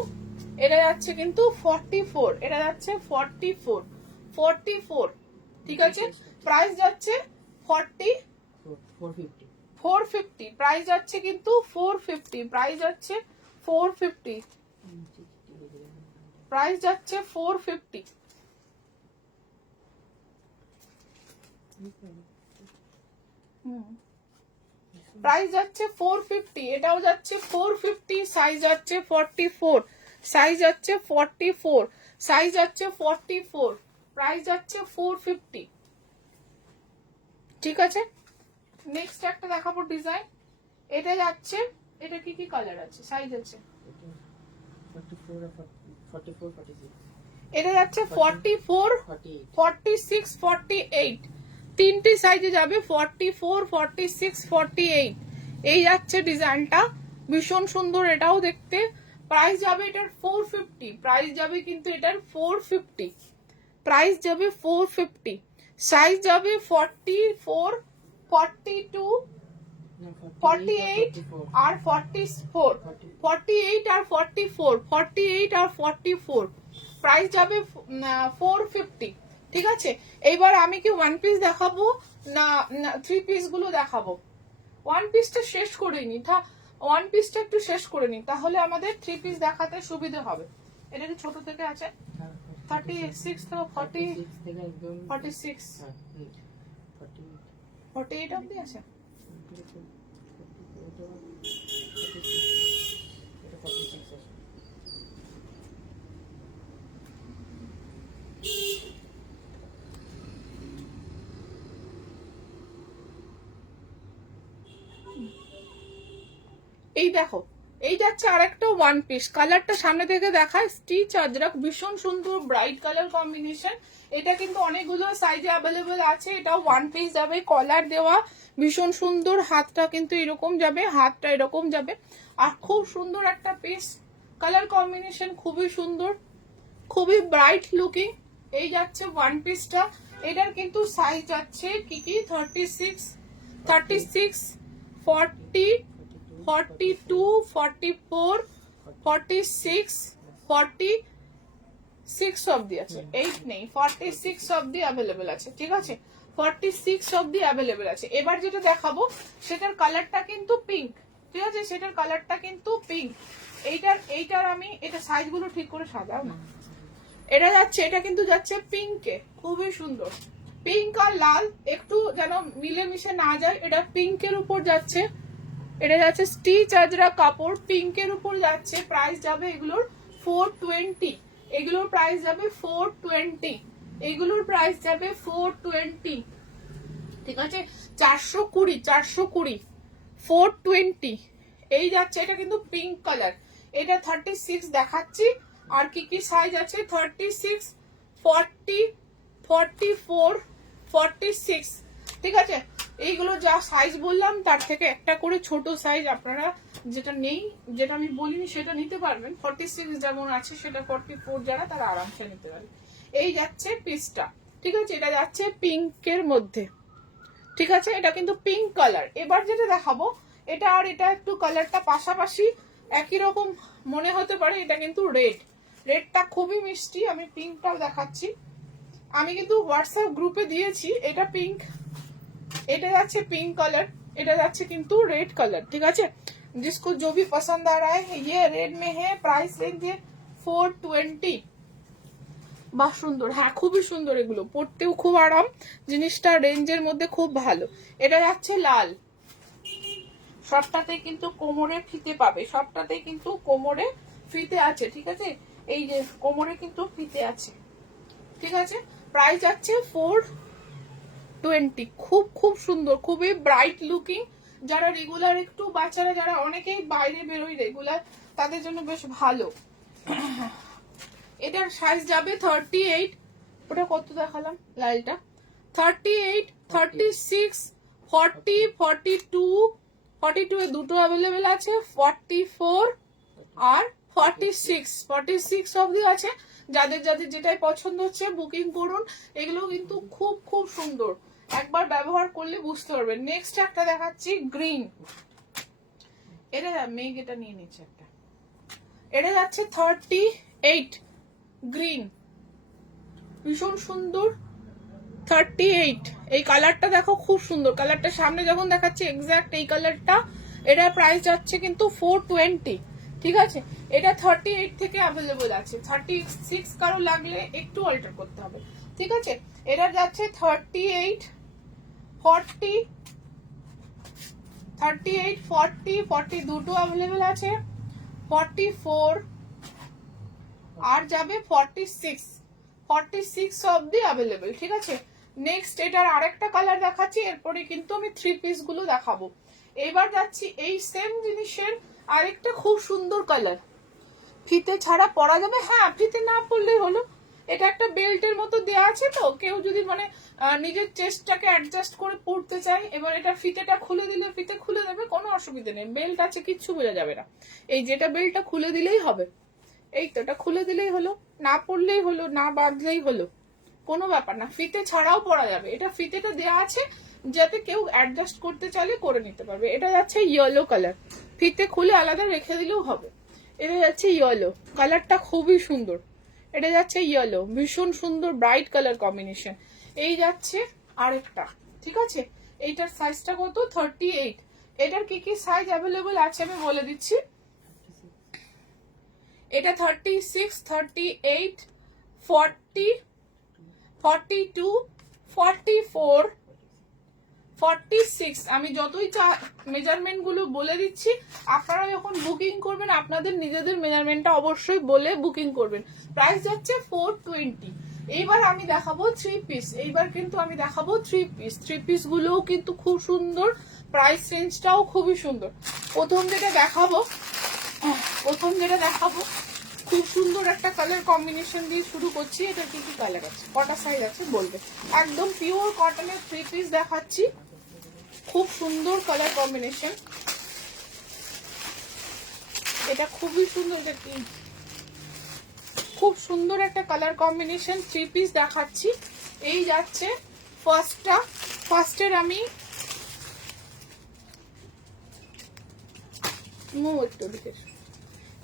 এটা যাচ্ছে কিন্তু 44, এটা যাচ্ছে 44, 44, ঠিক আছে। প্রাইস যাচ্ছে 450, প্রাইস যাচ্ছে কিন্তু 450, প্রাইস যাচ্ছে 450, প্রাইস যাচ্ছে 450। প্রাইস যাচ্ছে 450, এটাও যাচ্ছে 450, সাইজ যাচ্ছে 44, সাইজ যাচ্ছে 44, সাইজ যাচ্ছে 44, প্রাইস যাচ্ছে 450, ঠিক আছে। নেক্সট একটা দেখাবো ডিজাইন। এটা যাচ্ছে, এটা কি কি কালার আছে, সাইজ আছে? এটা যাচ্ছে 44, 46, 48, তিনটি সাইজে যাবে। 44, 46, 48 এই যাচ্ছে ডিজাইনটা, ভীষণ সুন্দর এটাও দেখতে। প্রাইস যাবে এটার 450, প্রাইস যাবে কিন্তু এটার 450, প্রাইস যাবে 450, সাইজ যাবে 44, 42, 48 আর 44, 48 আর 44, 48 আর 44, প্রাইস যাবে 450, ঠিক আছে। এইবার আমি কি ওয়ান পিস দেখাবো না 3 পিস গুলো দেখাবো? ওয়ান পিসটা শেষ করে নি, ওয়ান পিসটা একটু শেষ করে নি, তাহলে আমাদের 3 পিস দেখাতে সুবিধা হবে। এটা কি ছোট থেকে আছে? 36 থেকে 46, 48 অবধি আছে। এই দেখো এই যাচ্ছে আরেকটা ওয়ান পিস, কালারটা সামনে থেকে দেখায়, স্টিচ আজরাক, ভীষণ সুন্দর ব্রাইট কালার কম্বিনেশন। এটা কিন্তু অনেকগুলো সাইজে অ্যাভেলেবেল আছে। এটা ওয়ান পিস যাবে, কলার দেওয়া, ভীষণ সুন্দর। হাতটা কিন্তু এরকম যাবে, হাতটা এরকম যাবে, আর খুব সুন্দর একটা পিস, কালার কম্বিনেশন খুবই সুন্দর, খুবই ব্রাইট লুকিং। এই যাচ্ছে ওয়ান পিসটা। এটার কিন্তু সাইজ যাচ্ছে কি কি 36, 36, 40, 42, 44, 46, 46 অবধি আছে, 8 নেই, 46 অবধি অ্যাভেলেবেল আছে, ঠিক আছে, 46 অবধি অ্যাভেলেবেল আছে। এবার যেটা দেখাবো সেটার কালারটা কিন্তু পিঙ্ক, ঠিক আছে, সেটার কালারটা কিন্তু পিঙ্ক। এইটার আমি এটা সাইজগুলো ঠিক করে সাজাও না। এটা যাচ্ছে, এটা কিন্তু যাচ্ছে পিঙ্কে, খুবই সুন্দর, পিঙ্ক আর লাল একটু যেন মিলেমিশে না যায়। এটা পিঙ্কের উপর যাচ্ছে, এটা যাচ্ছে স্টিচ আজরা কাপড়, পিঙ্কের উপর যাচ্ছে। প্রাইস যাবে এগুলোর 420, এগুলোর প্রাইস যাবে 420, এগুলোর প্রাইস যাবে 420, ঠিক আছে, 420, 420, 420। এই যাচ্ছে, এটা কিন্তু পিঙ্ক কালার, এটা 36 দেখাচ্ছি। আর কি কি সাইজ আছে 36, 40, 44, 46, ঠিক আছে। এইগুলো যা সাইজ বললাম তার থেকে একটা করে ছোট সাইজ আপনারা যেটা নেই, যেটা আমি বলিনি সেটা নিতে পারবেন। 46 যেমন আছে সেটা 44 যারা তারা আরামসে নিতে পারবে। এই যাচ্ছে পিসটা, ঠিক আছে, এটা যাচ্ছে পিঙ্কের মধ্যে, ঠিক আছে, এটা কিন্তু পিঙ্ক কালার। এবার যেটা দেখাবো এটা আর এটা একটু কালারটা পাশাপাশি একই রকম মনে হতে পারে, এটা কিন্তু রেড, রেডটা খুবই মিষ্টি। আমি পিঙ্কটাও দেখাচ্ছি, আমি কিন্তু হোয়াটসঅ্যাপ গ্রুপে দিয়েছি। এটা পিঙ্ক, এটা যাচ্ছে পিঙ্ক কালার, এটা যাচ্ছে কিন্তু रेड कलर, ठीक है। जिसको जो भी पसंद आ रहा है ये रेड में है। प्राइस रेंज है 420। বাহ সুন্দর, হ্যাঁ খুবই সুন্দর, এগুলো পড়তেও খুব আরাম, জিনিসটা রেঞ্জের মধ্যে খুব ভালো। এটা যাচ্ছে লাল, সবটাতে কিন্তু কোমরে ফিতে পাবে, সবটাতে কিন্তু কোমরে ফিতে আছে, ঠিক আছে, এই যে কোমরে কিন্তু ফিতে আছে, ঠিক আছে। প্রাইস যাচ্ছে 420, খুব খুব সুন্দর, খুবই ব্রাইট লুকিং। যারা রেগুলার একটু বাচ্চারা যারা অনেকেই বাইরে বেরোয় রেগুলার, তাদের জন্য বেশ ভালো। এটার সাইজ যাবে 38, ওটা কত দেখালাম লালটা, 38, 36, 40, 42, 42 এ দুটো অ্যাভেলেবেল আছে, 44 আর 46, 46 অবধি আছে। যাদের যাদের যেটাই পছন্দ হচ্ছে বুকিং করুন। এগুলো কিন্তু খুব খুব সুন্দর, একবার ব্যবহার করলে বুঝতে পারবেন। নেক্সট একটা দেখাচ্ছি গ্রিন, এটা মেঘ এটা নিয়ে নিচ্ছে একটা, এটা যাচ্ছে 38 গ্রিন, ভীষণ সুন্দর 38। এই কালারটা দেখো খুব সুন্দর, কালারটা সামনে যখন দেখাচ্ছি এক্সাক্ট এই কালারটা। এটা প্রাইস যাচ্ছে কিন্তু 420, ঠিক আছে। এটা 38 থেকে অ্যাভেলেবল আছে, 36 কারো লাগলে একটু অল্টার করতে হবে, ঠিক আছে। এটা যাচ্ছে 38, 40, 38, 40, 40 দুটো অ্যাভেলেবল আছে, 44 আর যাবে 46, 46 অবধি অ্যাভেলেবল, ঠিক আছে। নেক্সট এটার আরেকটা কালার দেখাচ্ছি, এরপরে কিন্তু আমি 3 পিস গুলো দেখাবো। এবার যাচ্ছি এই সেম জিনিসের আরেকটা খুব সুন্দর কালার, ফিতে ছাড়া পরা যাবে, হ্যাঁ ফিতে না পরলেই হলো। এটা একটা বেল্টের মতো দেয়া আছে, তো কেউ যদি মানে নিজের চেস্টটাকে অ্যাডজাস্ট করে পরতে চায়, এবার এটা ফিতেটা খুলে দিলে ফিতে খুলে দেবে, কোনো অসুবিধা নেই, বেল্ট আছে কিচ্ছু বোঝা যাবে না। এই যেটা বেল্টটা খুলে দিলেই হবে, এই তো এটা খুলে দিলেই হলো, না পরলেই হলো, না বাঁধলেই হলো, কোনো ব্যাপার না, ফিতে ছাড়াও পরা যাবে। এটা ফিতেটা দেয়া আছে যাতে কেউ অ্যাডজাস্ট করতে চাইলে করে নিতে পারবে। এটা যাচ্ছে ইয়েলো কালার, ফিতে খুলে আলাদা রেখে দিলেও হবে। এটা যাচ্ছে ইয়েলো, কালারটা খুবই সুন্দর, এটা যাচ্ছে ইয়েলো, ভীষণ সুন্দর ব্রাইট কালার কম্বিনেশন। এই যাচ্ছে আরেকটা, ঠিক আছে, এইটার সাইজটা কত 38। এটার কি কি সাইজ অ্যাভেলেবল আছে আমি বলে দিচ্ছি। এটা 36, 38, 40, 42, 44, 46। আমি যতই মেজারমেন্ট গুলো বলে দিচ্ছি, আপনারা যখন বুকিং করবেন আপনাদের নিজেদের মেজারমেন্টটা অবশ্যই বলে বুকিং করবেন। প্রাইস যাচ্ছে 420। এইবার আমি দেখাবো 3 পিস, এইবার কিন্তু আমি দেখাবো 3 পিস। 3 পিস গুলোও কিন্তু খুব সুন্দর, প্রাইস রেঞ্জটাও খুবই সুন্দর। প্রথম যেটা দেখাবো প্রথম যেটা দেখাবো খুব সুন্দর একটা কালার কম্বিনেশন দিয়ে শুরু করছি। এটা কি কি কালার আছে, কটা সাইজ আছে বলবে। একদম পিওর কটনের 3 পিস দেখাচ্ছি, খুব সুন্দর কালার কম্বিনেশন। এটা খুবই সুন্দর, এটা কি খুব সুন্দর একটা কালার কম্বিনেশন 3 পিস দেখাচ্ছি। এই যাচ্ছে ফার্স্টের আমি একটু দিকে,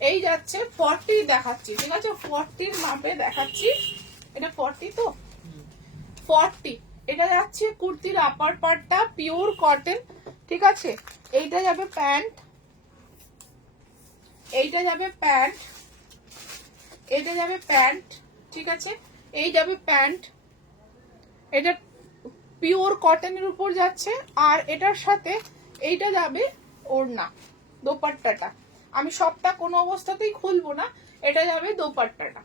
এই যাচ্ছে 40 দেখাচ্ছি, ঠিক আছে 40 মাপে দেখাচ্ছি। এটা 40 তো 40, এটা যাচ্ছে কুর্তির আপার পার্টটা পিওর কটন, ঠিক আছে। এইটা যাবে প্যান্ট, এইটা যাবে প্যান্ট, এটা যাবে প্যান্ট, ঠিক আছে। এই যাবে প্যান্ট, এটা পিওর কটনের উপর যাচ্ছে। আর এটার সাথে এইটা যাবে ওড়না, দোপাট্টাটা আমি সবটা কোনো অবস্থাতেই খুলবো না, এটা যাবে দোপাট্টাটা।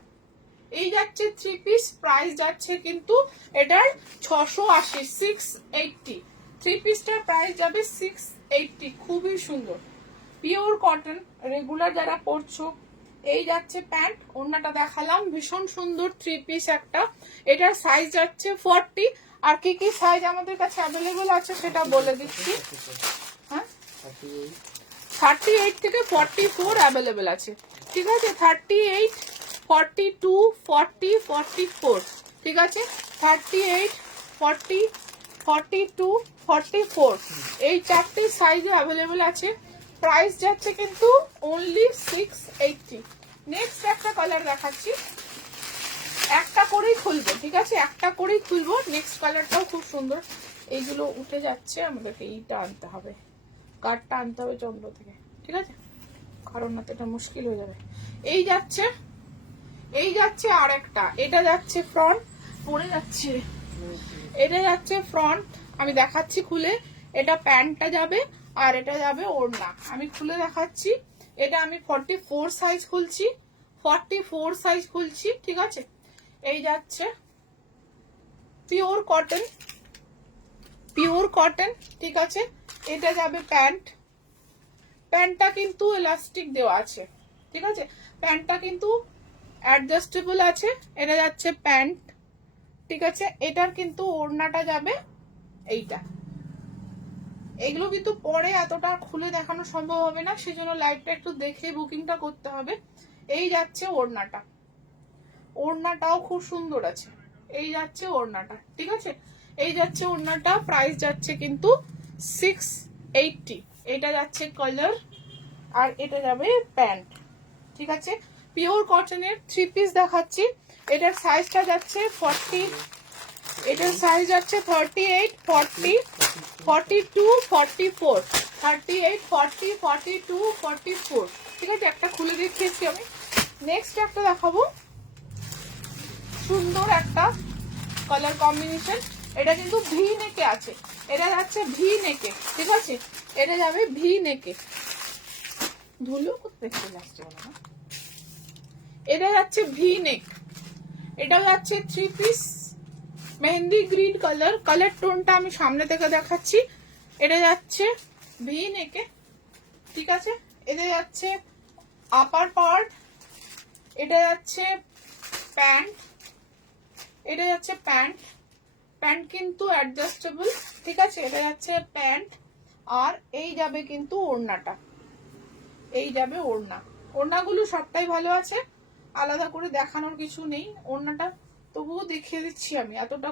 এই যাচ্ছে 3 পিস, প্রাইস যাচ্ছে কিন্তু এটার 680, 680। 3 পিসটার প্রাইস যাবে 680, খুবই সুন্দর পিওর কটন, রেগুলার যারা পরছো। এই যাচ্ছে প্যান্ট, ওড়নাটা দেখালাম, ভীষণ সুন্দর 3 পিস একটা। এটার সাইজ যাচ্ছে 40। আর কি কি সাইজ আমাদের কাছে অ্যাভেলেবল আছে সেটা বলে দিচ্ছি। হ্যাঁ, 38 থেকে 44 অ্যাভেলেবল আছে, ঠিক আছে। 38, 42, 40, 44, ঠিক আছে। 38, 40, 42, 44 এই 4টি সাইজে অ্যাভেলেবল আছে। প্রাইস যাচ্ছে কিন্তু অনলি 680। নেক্সট একটা কালার দেখাচ্ছি, একটা করেই খুলবো, ঠিক আছে, একটা করেই খুলবো। নেক্সট কালারটাও খুব সুন্দর। এইগুলো উঠে যাচ্ছে, আমাদেরকে এইটা আনতে হবে, কার্ডটা আনতে হবে চন্দ্র থেকে, ঠিক আছে, কারণ না তো এটা মুশকিল হয়ে যাবে। এই যাচ্ছে, এই যাচ্ছে আর একটা, এটা যাচ্ছে ফ্রন্ট, পরে যাচ্ছে, এটা যাচ্ছে ফ্রন্ট, আমি দেখাচ্ছি খুলে। এটা প্যান্টটা যাবে আর এটা যাবে ওড়না, আমি খুলে দেখাচ্ছি। এটা আমি 44 সাইজ খুলছি, 44 সাইজ খুলছি, ঠিক আছে। এই যাচ্ছে পিওর কটন, পিওর কটন, ঠিক আছে। এটা যাবে প্যান্ট, প্যান্টটা কিন্তু এলাস্টিক দেওয়া আছে, ঠিক আছে, প্যান্টটা কিন্তু অ্যাডজাস্টেবল আছে। এটা যাচ্ছে প্যান্ট, ঠিক আছে। এটার কিন্তু ওড়নাটা যাবে এইটা। এগুলো কিন্তু পরে এতটা খুলে দেখানো সম্ভব হবে না, সেজন্য লাইভটা একটু দেখে বুকিংটা করতে হবে। এই যাচ্ছে ওড়নাটা, ওড়নাটাও খুব সুন্দর আছে। এই যাচ্ছে ওড়নাটা, ঠিক আছে। এই যাচ্ছে ওড়নাটা, প্রাইস যাচ্ছে কিন্তু 680। এটা যাচ্ছে কালার, আর এটা যাবে প্যান্ট, ঠিক আছে। পিওর কটনের 3 পিস দেখাচ্ছি। এটার সাইজটা যাচ্ছে 40, এটার সাইজ যাচ্ছে 38, 40, 42, 44, 38, 40, 42, 44, ঠিক আছে। একটা খুলে দেখিয়েছি আমি। নেক্সট একটা দেখাবো, সুন্দর একটা কালার কম্বিনেশন। এটা কিন্তু ভি নেকে আছে, এটা যাচ্ছে ভি নেকে, ঠিক আছে। এটা যাবে ভি নেকে, ধুলো কোথায় চলে আসছে বলো না। এটা যাচ্ছে ভি নেক, এটা যাচ্ছে 3 piece mehendi green colour, colour টোনটা আমি সামনে থেকে দেখাচ্ছি। এটা যাচ্ছে ভি নেকে, ঠিক আছে। এটা যাচ্ছে আপার পার্ট, এটা যাচ্ছে প্যান্ট, এটা যাচ্ছে প্যান্ট, প্যান্ট কিন্তু অ্যাডজাস্টেবল, ঠিক আছে। এটা যাচ্ছে প্যান্ট, আর এই যাবে কিন্তু ওড়নাটা, এই যাবে ওড়না। ওড়নাগুলো সবটাই ভালো আছে, আলাদা করে দেখানোর কিছু নেই। ওড়নাটা তবুও দেখিয়ে দিচ্ছি আমি, এতটা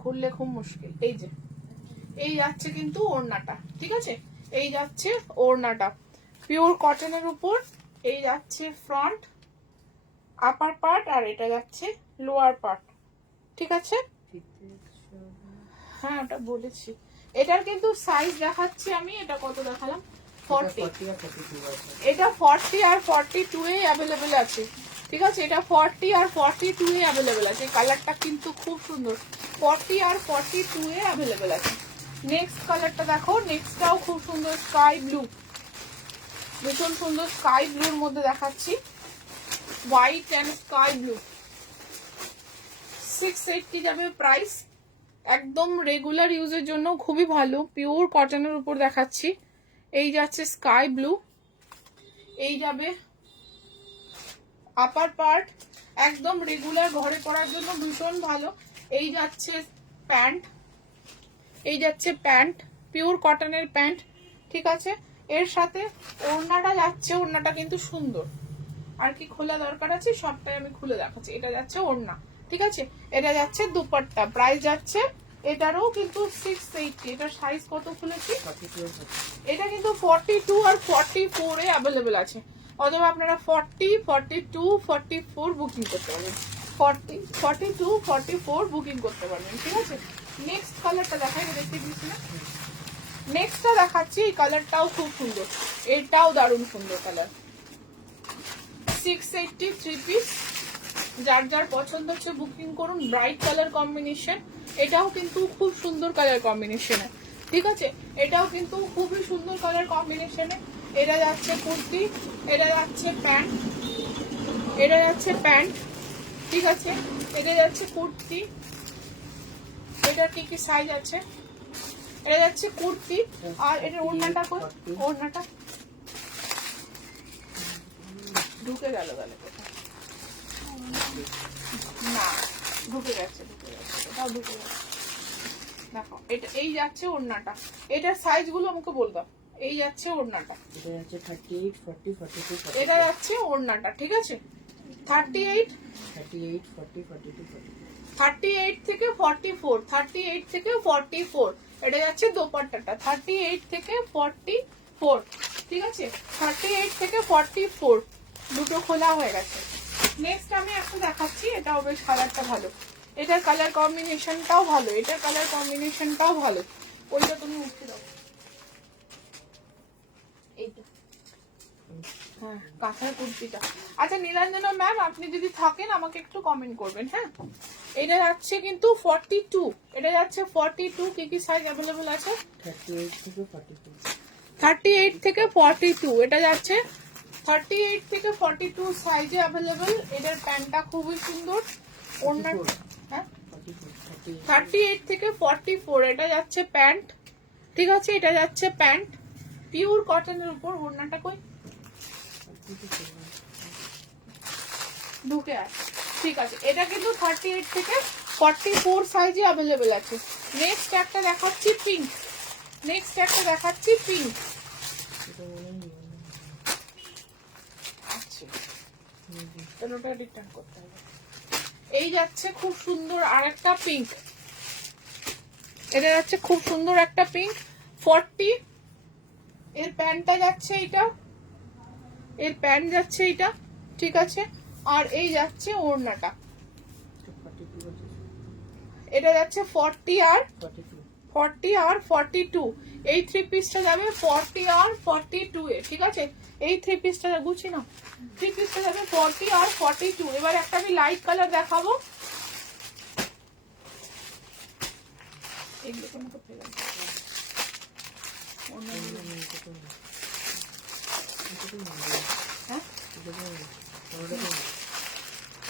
খুললে খুব মুশকিল। এই যে এই যাচ্ছে কিন্তু ওড়নাটা, ঠিক আছে। এই যাচ্ছে ওড়নাটা পিওর কটনের উপর। এই যাচ্ছে ফ্রন্ট আপার পার্ট, আর এটা যাচ্ছে লোয়ার পার্ট, ঠিক আছে। হ্যাঁ ওটা বলেছি। এটার কিন্তু সাইজ দেখাচ্ছি আমি, এটা কত দেখালাম 40, এটা 40 আর 42 এ অ্যাভেলেবেল আছে, ঠিক আছে। এটা 40 আর 42 এ অ্যাভেলেবেল আছে। কালারটা কিন্তু খুব সুন্দর, 40 আর 42 এ অ্যাভেলেবেল আছে। নেক্সট কালারটা দেখো, নেক্সটটাও খুব সুন্দর, স্কাই ব্লু, ভীষণ সুন্দর স্কাই ব্লুর মধ্যে দেখাচ্ছি, হোয়াইট অ্যান্ড স্কাই ব্লু। 680 যাবে প্রাইস, একদম রেগুলার ইউজের জন্য খুবই ভালো, পিওর কটনের উপর দেখাচ্ছি। এই যাচ্ছে স্কাই ব্লু, এই যাবে আপার পার্ট, একদম রেগুলার ঘরে পরার জন্য ভীষণ ভালো। এই যাচ্ছে প্যান্ট, এই যাচ্ছে প্যান্ট, পিওর কটনের প্যান্ট, ঠিক আছে। এর সাথে ওড়নাটা যাচ্ছে, ওড়নাটা কিন্তু সুন্দর। আর কি খোলা দরকার আছে, সবটাই আমি খুলে দেখাচ্ছি। এটা যাচ্ছে ওড়না, ঠিক আছে। এটা যাচ্ছে দুপাট্টা, প্রাইস যাচ্ছে এটারও কিন্তু 680। এটার সাইজ কত খুলেছি, এটা কিন্তু 42 আর 44 এ অ্যাভেলেবেল আছে, অথবা আপনারা 40, 42, 44 বুকিং করতে পারবেন। 40, 42, 44 বুকিং করতে পারবেন, ঠিক আছে। নেক্সট কালারটা দেখাই, দেখতে দিচ্ছি না। নেক্সটটা দেখাচ্ছি, এই কালারটাও খুব সুন্দর, এটাও দারুণ সুন্দর কালার। 680 থ্রি পিস, যার যার পছন্দ হচ্ছে বুকিং করুন। ব্রাইট কালার কম্বিনেশন, এটাও কিন্তু খুব সুন্দর কালার কম্বিনেশনে, ঠিক আছে। এটাও কিন্তু খুবই সুন্দর কালার কম্বিনেশনে। এটা যাচ্ছে কুর্তি, এটা যাচ্ছে প্যান্ট, এটা যাচ্ছে প্যান্ট, ঠিক আছে। এটা যাচ্ছে কুর্তি, এটা কি কি সাইজ আছে, এটা যাচ্ছে কুর্তি। আর এটা ওড়নাটা কই, ওড়নাটা ঢুকে গেল কোথায়, না ঢুকে গেছে, এটাও ঢুকে গেছে। দেখো এটা, এই যাচ্ছে ওড়নাটা, এটার সাইজ গুলো আমাকে বল দাও। এই যাচ্ছে ওড়নাটা, এটা যাচ্ছে 38, 40, 42, 44, এটা যাচ্ছে ওড়নাটা, ঠিক আছে। 38, 38, 40, 42, 44। 38 থেকে 44, 38 থেকে 44, এটা যাচ্ছে দোপাট্টাটা 38 থেকে 44, ঠিক আছে। 38 থেকে 44 দুটো খোলা হয়ে গেছে। নেক্সট আমি এখন দেখাচ্ছি, এটাও বেশ কালারটা ভালো, এটার কালার কম্বিনেশনটাও ভালো, এটার কালার কম্বিনেশনটাও ভালো। ওইটা তুমি উঠে দাও, এইটা হ্যাঁ কাঁথার কুর্তিটা। আচ্ছা নীলাঞ্জনা ম্যাম, আপনি যদি থাকেন আমাকে একটু কমেন্ট করবেন, হ্যাঁ। এটা যাচ্ছে কিন্তু 42, এটা যাচ্ছে 42, কি কি সাইজ অ্যাভেলেবল আছে, 38 থেকে 42। 38 থেকে 42, এটা যাচ্ছে 38 থেকে 42 সাইজে অ্যাভেলেবল। এটার প্যান্টটা খুবই সুন্দর, ওড়না হ্যাঁ 38 থেকে 44, এটা যাচ্ছে প্যান্ট, ঠিক আছে। এটা যাচ্ছে প্যান্ট পিওর কটনের উপর, ওড়নাটা কই ঢুকে আছে, ঠিক আছে। এটা কিন্তু 38 থেকে 44 সাইজে অ্যাভেলেবেল আছে। নেক্সট একটা দেখাচ্ছি পিঙ্ক, নেক্সট একটা দেখাচ্ছি পিঙ্ক। আচ্ছা ওটা রিটার্ন করতে হবে। এই যাচ্ছে খুব সুন্দর আরেকটা পিঙ্ক, এটা যাচ্ছে খুব সুন্দর একটা পিঙ্ক 40। এর প্যান্টটা যাচ্ছে এইটা, এর প্যান্ট যাচ্ছে এইটা, ঠিক আছে। আর এই যাচ্ছে ওড়নাটা, এটা যাচ্ছে 40 আর 42। এই থ্রি পিসটা যাবে 40 আর 42 এ, ঠিক আছে। এই থ্রি পিসটা গুছি না, থ্রি পিসটা যাবে 40 আর 42। এবার একটা আমি লাইট কালার দেখাবো, এইগুলো কোনো কোথায় গেল? হ্যাঁ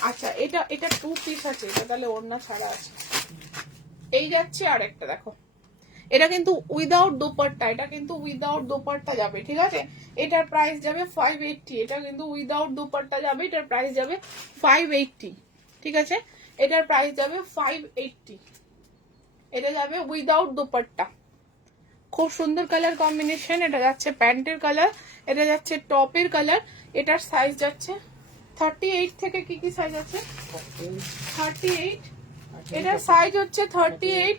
আচ্ছা, এটা এটা 2 পিস আছে, এটা তাহলে ওড়না ছাড়া আছে। এই যাচ্ছে আর একটা দেখো, এটা কিন্তু উইদাউট দোপাট্টা, এটা কিন্তু উইদাউট দোপাট্টা যাবে, ঠিক আছে। এটার প্রাইস যাবে 580, এটা কিন্তু উইদাউট দোপাট্টা যাবে, এটার প্রাইস যাবে 580, ঠিক আছে। এটার প্রাইস যাবে 580, এটা যাবে উইদাউট দোপাট্টা। খুব সুন্দর কালার কম্বিনেশন। এটা যাচ্ছে প্যান্টের কালার, এটা যাচ্ছে টপের কালার। এটার সাইজ যাচ্ছে 38 থেকে কি কি সাইজ আছে, 38, এটার সাইজ হচ্ছে 38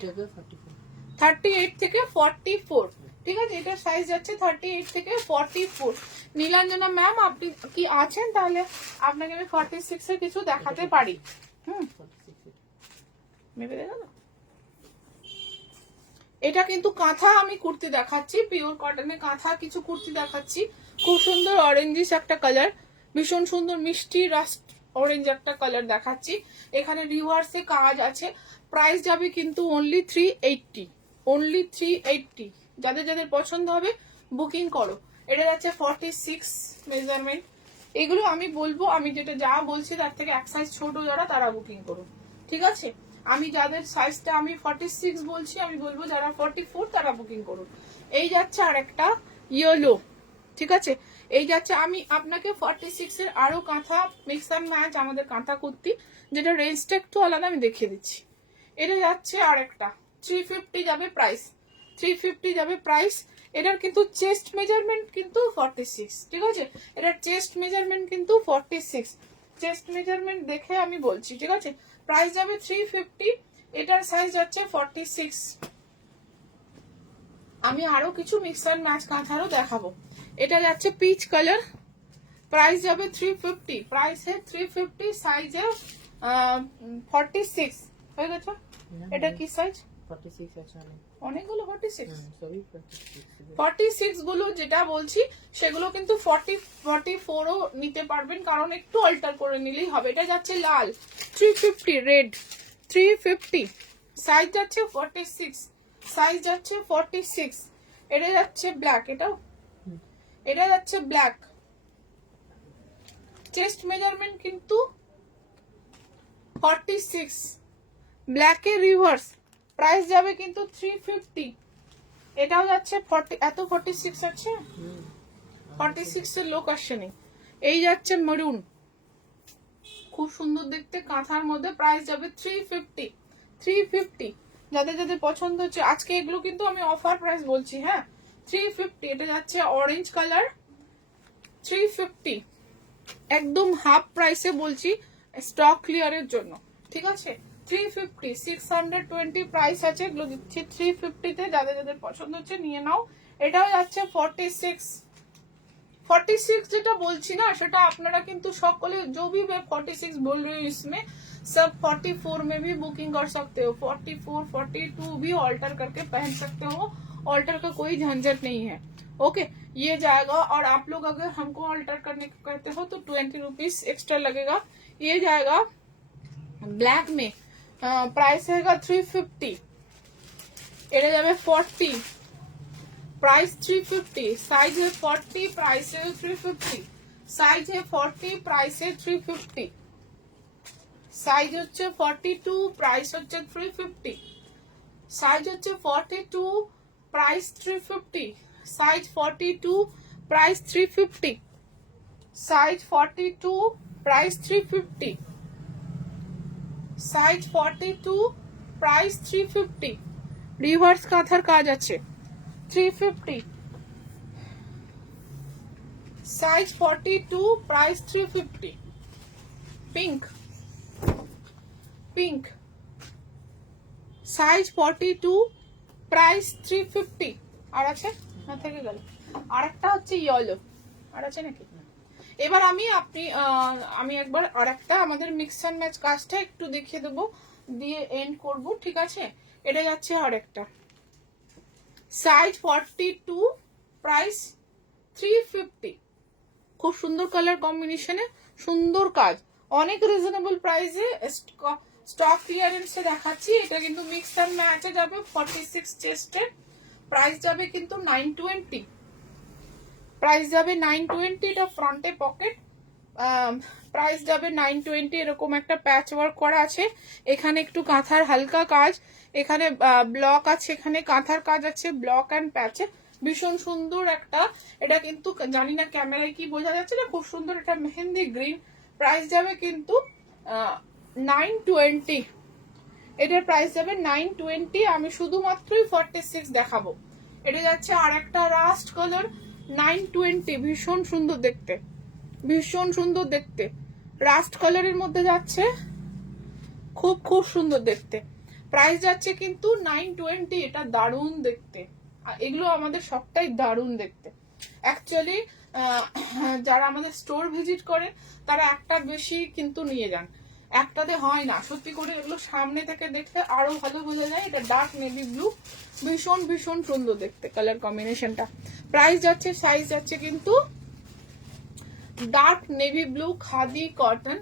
থেকে 44, ঠিক আছে। এটার সাইজ যাচ্ছে 38 থেকে 44। নীলাঞ্জনা ম্যাম আপনি কি আছেন, তাহলে আপনাকে আমি 46 এর কিছু দেখাতে পারি। ভেবে দেখো না, এটা কিন্তু কাঁথা আমি কুর্তি দেখাচ্ছি, পিওর কটনের কাঁথা কিছু কুর্তি দেখাচ্ছি। খুব সুন্দর অরেঞ্জিস একটা কালার, ভীষণ সুন্দর মিষ্টি রাস্ট অরেঞ্জ একটা কালার দেখাচ্ছি। এখানে রিভার্সে কাজ আছে। প্রাইস যাবে কিন্তু অনলি 380, অনলি 380। যাদের যাদের পছন্দ হবে বুকিং করো। এটা যাচ্ছে 46 মেজারমেন্ট। এগুলো আমি বলবো, আমি যেটা যা বলছি তার থেকে এক সাইজ ছোট যারা, তারা বুকিং করুন, ঠিক আছে। আমি যাদের সাইজটা আমি 46 বলছি, আমি বলবো যারা 44 তারা বুকিং করুন। এই যাচ্ছে আর একটা ইয়েলো, ঠিক আছে। এই যাচ্ছে, আমি আপনাকে 46 এর আরো কাঁথা মিক্স অ্যান্ড ম্যাচ আমাদের কাঁথা কুর্তি, যেটা রেঞ্জটা একটু আলাদা, আমি দেখিয়ে দিচ্ছি। এটা যাচ্ছে আর একটা 350 যাবে প্রাইস, 350 যাবে প্রাইস। এটার কিন্তু চেস্ট মেজারমেন্ট কিন্তু 46, ঠিক আছে? এটার চেস্ট মেজারমেন্ট কিন্তু 46, চেস্ট মেজারমেন্ট দেখে আমি বলছি, ঠিক আছে? প্রাইস যাবে 350, এটার সাইজ যাচ্ছে 46। আমি আরো কিছু মিক্স অ্যান্ড ম্যাচ কাঁথারও দেখাবো। এটা যাচ্ছে পিচ কালার, প্রাইস যাবে 350, প্রাইসে 350, সাইজে 46 হয়ে গেছে। এটা কি সাইজ? 46 আছে অনেক। অনেকগুলো 46, সবই 46 46 গুলো যেটা বলছি সেগুলো কিন্তু 40 44 ও নিতে পারবেন, কারণ একটু অল্টার করে নিলেই হবে। এটা যাচ্ছে লাল 350, রেড 350, সাইজ যাচ্ছে 46, সাইজ যাচ্ছে 46। এটা যাচ্ছে ব্ল্যাক, এটা যাচ্ছে ব্ল্যাক, চেস্ট মেজারমেন্ট কিন্তু 46, ব্ল্যাকের রিভার্স, প্রাইস যাবে কিন্তু 350। এটাও যাচ্ছে 40, এত 46 আছে, 46 এর লোক আসছে নেই। এই যাচ্ছে মেরুন, খুব সুন্দর দেখতে কাঁথার মধ্যে, প্রাইস যাবে 350, 350। যাদের যাদের পছন্দ হচ্ছে, আজকে এগুলো কিন্তু আমি অফার প্রাইস বলছি, হ্যাঁ 350। এটা যাচ্ছে অরেঞ্জ কালার 350, একদম হাফ প্রাইসে বলছি স্টক ক্লিয়ারের জন্য, ঠিক আছে? 350, 620 প্রাইস আছে, এগুলো দিচ্ছি 350 তে। যাদের যাদের পছন্দ হচ্ছে নিয়ে নাও। এটাও যাচ্ছে 46, 46 যেটা বলছি না সেটা আপনারা কিন্তু সকলে जो भी मैं 46 बोल रही हूँ इसमें सब 44 में भी बुकिंग कर सकते हो, 44 42 भी ऑल्टर करके पहन सकते हो, ऑल्टर का कोई झंझट नहीं है। ओके, ये जाएगा। और आप लोग अगर हमको ऑल्टर करने को कहते हो तो 20 रुपीज एक्स्ट्रा लगेगा। ये जाएगा ब्लैक में, प्राइस रहेगा 350, এটা যাবে 40, प्राइस 350, साइज है 40, प्राइस है 350, साइज है 40, प्राइस है 350, साइज হচ্ছে 42, प्राइस হচ্ছে 350, साइज হচ্ছে 42, price 350, size 42, price 350, size 42, price 350, size 42, price 350। Reverse কাঁথার কাজ আছে 350, size 42, price 350। Pink, pink, size 42, price 350। আর আছে না, থেকে গেল। আরেকটা হচ্ছে ইয়েলো, আর আছে নাকি? এবার আমি একবার আরেকটা আমাদের মিক্স অ্যান্ড ম্যাচ কাজটা একটু দেখিয়ে দেবো, দিয়ে এন্ড করব, ঠিক আছে? এটা যাচ্ছে আরেকটা, সাইজ 42, প্রাইস 350। খুব সুন্দর কালার কম্বিনেশনে, সুন্দর কাজ, অনেক রিজনেবল প্রাইসে স্টক ক্লিয়ারেন্সে দেখাচ্ছি। এটা কিন্তু মিক্স অ্যান্ড ম্যাচে যাবে 46 চেস্টে, প্রাইস যাবে কিন্তু 920, প্রাইস যাবে 920। এটা ফ্রন্টে পকেট, প্রাইস যাবে 920। এরকম একটা প্যাচ ওয়ার্ক করা আছে, এখানে একটু কাঁথার হালকা কাজ, এখানে ব্লক আছে, এখানে কাঁথার কাজ আছে, ব্লক অ্যান্ড প্যাচে, ভীষণ সুন্দর একটা। এটা কিন্তু জানি না ক্যামেরায় কি বোঝা যাচ্ছে না, খুব সুন্দর, এটা মেহেন্দি গ্রিন। প্রাইস যাবে কিন্তু 920, এটার প্রাইস যাবে 920। আমি শুধুমাত্রই 46 দেখাবো। এটা যাচ্ছে আর একটা রাস্ট কালার 920, ভীষণ সুন্দর দেখতে, ভীষণ সুন্দর দেখতে, রাস্ট কালারের মধ্যে যাচ্ছে, খুব খুব সুন্দর দেখতে। প্রাইস যাচ্ছে কিন্তু 920, এটা দারুণ দেখতে। এগুলো আমাদের সবটাই দারুণ দেখতে। অ্যাকচুয়ালি যারা আমাদের স্টোর ভিজিট করে তারা একটা বেশি কিন্তু নিয়ে যান, একটাতে হয় না, সত্যি করে এগুলো সামনে থেকে দেখতে আরো ভালো বোঝা যায়। এটা ডার্ক নেভি ব্লু, ভীষণ ভীষণ সুন্দর দেখতে কালার কম্বিনেশনটা। প্রাইস যাচ্ছে, সাইজ যাচ্ছে কিন্তু dark navy blue khadi cotton,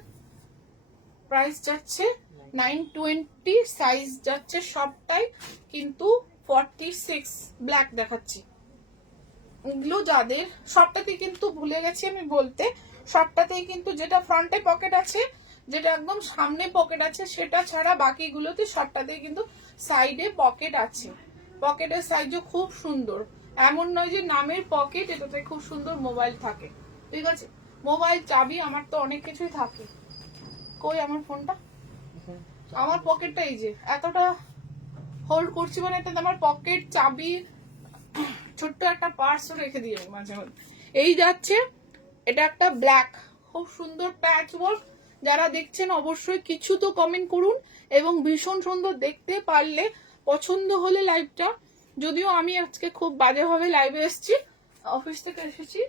price যাচ্ছে 920, সাইজ যাচ্ছে সবটাই কিন্তু 46। ব্ল্যাক দেখাচ্ছি, এগুলো যাদের সবটাতেই কিন্তু ভুলে গেছি আমি বলতে, সবটাতেই কিন্তু যেটা ফ্রন্টে পকেট আছে, যেটা একদম সামনে পকেট আছে, সেটা ছাড়া বাকিগুলোতে সবটাতেই কিন্তু সাইডে পকেট আছে। পকেটের সাইজও খুব সুন্দর, এমন নয় যে নামের পকেট, এটাতে খুব সুন্দর মোবাইল থাকে, ঠিক আছে? মোবাইল, চাবি, আমার তো অনেক কিছুই থাকে। কই আমার ফোনটা? আমার পকেটটা এই যে এতটা হোল্ড করছি, মানে এটাতে আমার পকেট, চাবি, ছোট্ট একটা পার্সও রেখে দিই আমি মাঝে মাঝে। এই যাচ্ছে, এটা একটা ব্ল্যাক, খুব সুন্দর প্যাচ ওয়ার্ক। যারা দেখছেন অবশ্যই কিছু তো কমেন্ট করুন, এবং ভীষণ সুন্দর দেখতে পারলে, পছন্দ হলে লাইভটা, যদিও আমি আজকে খুব বাজেভাবে লাইভে এসেছি, অফিস থেকে এসেছি,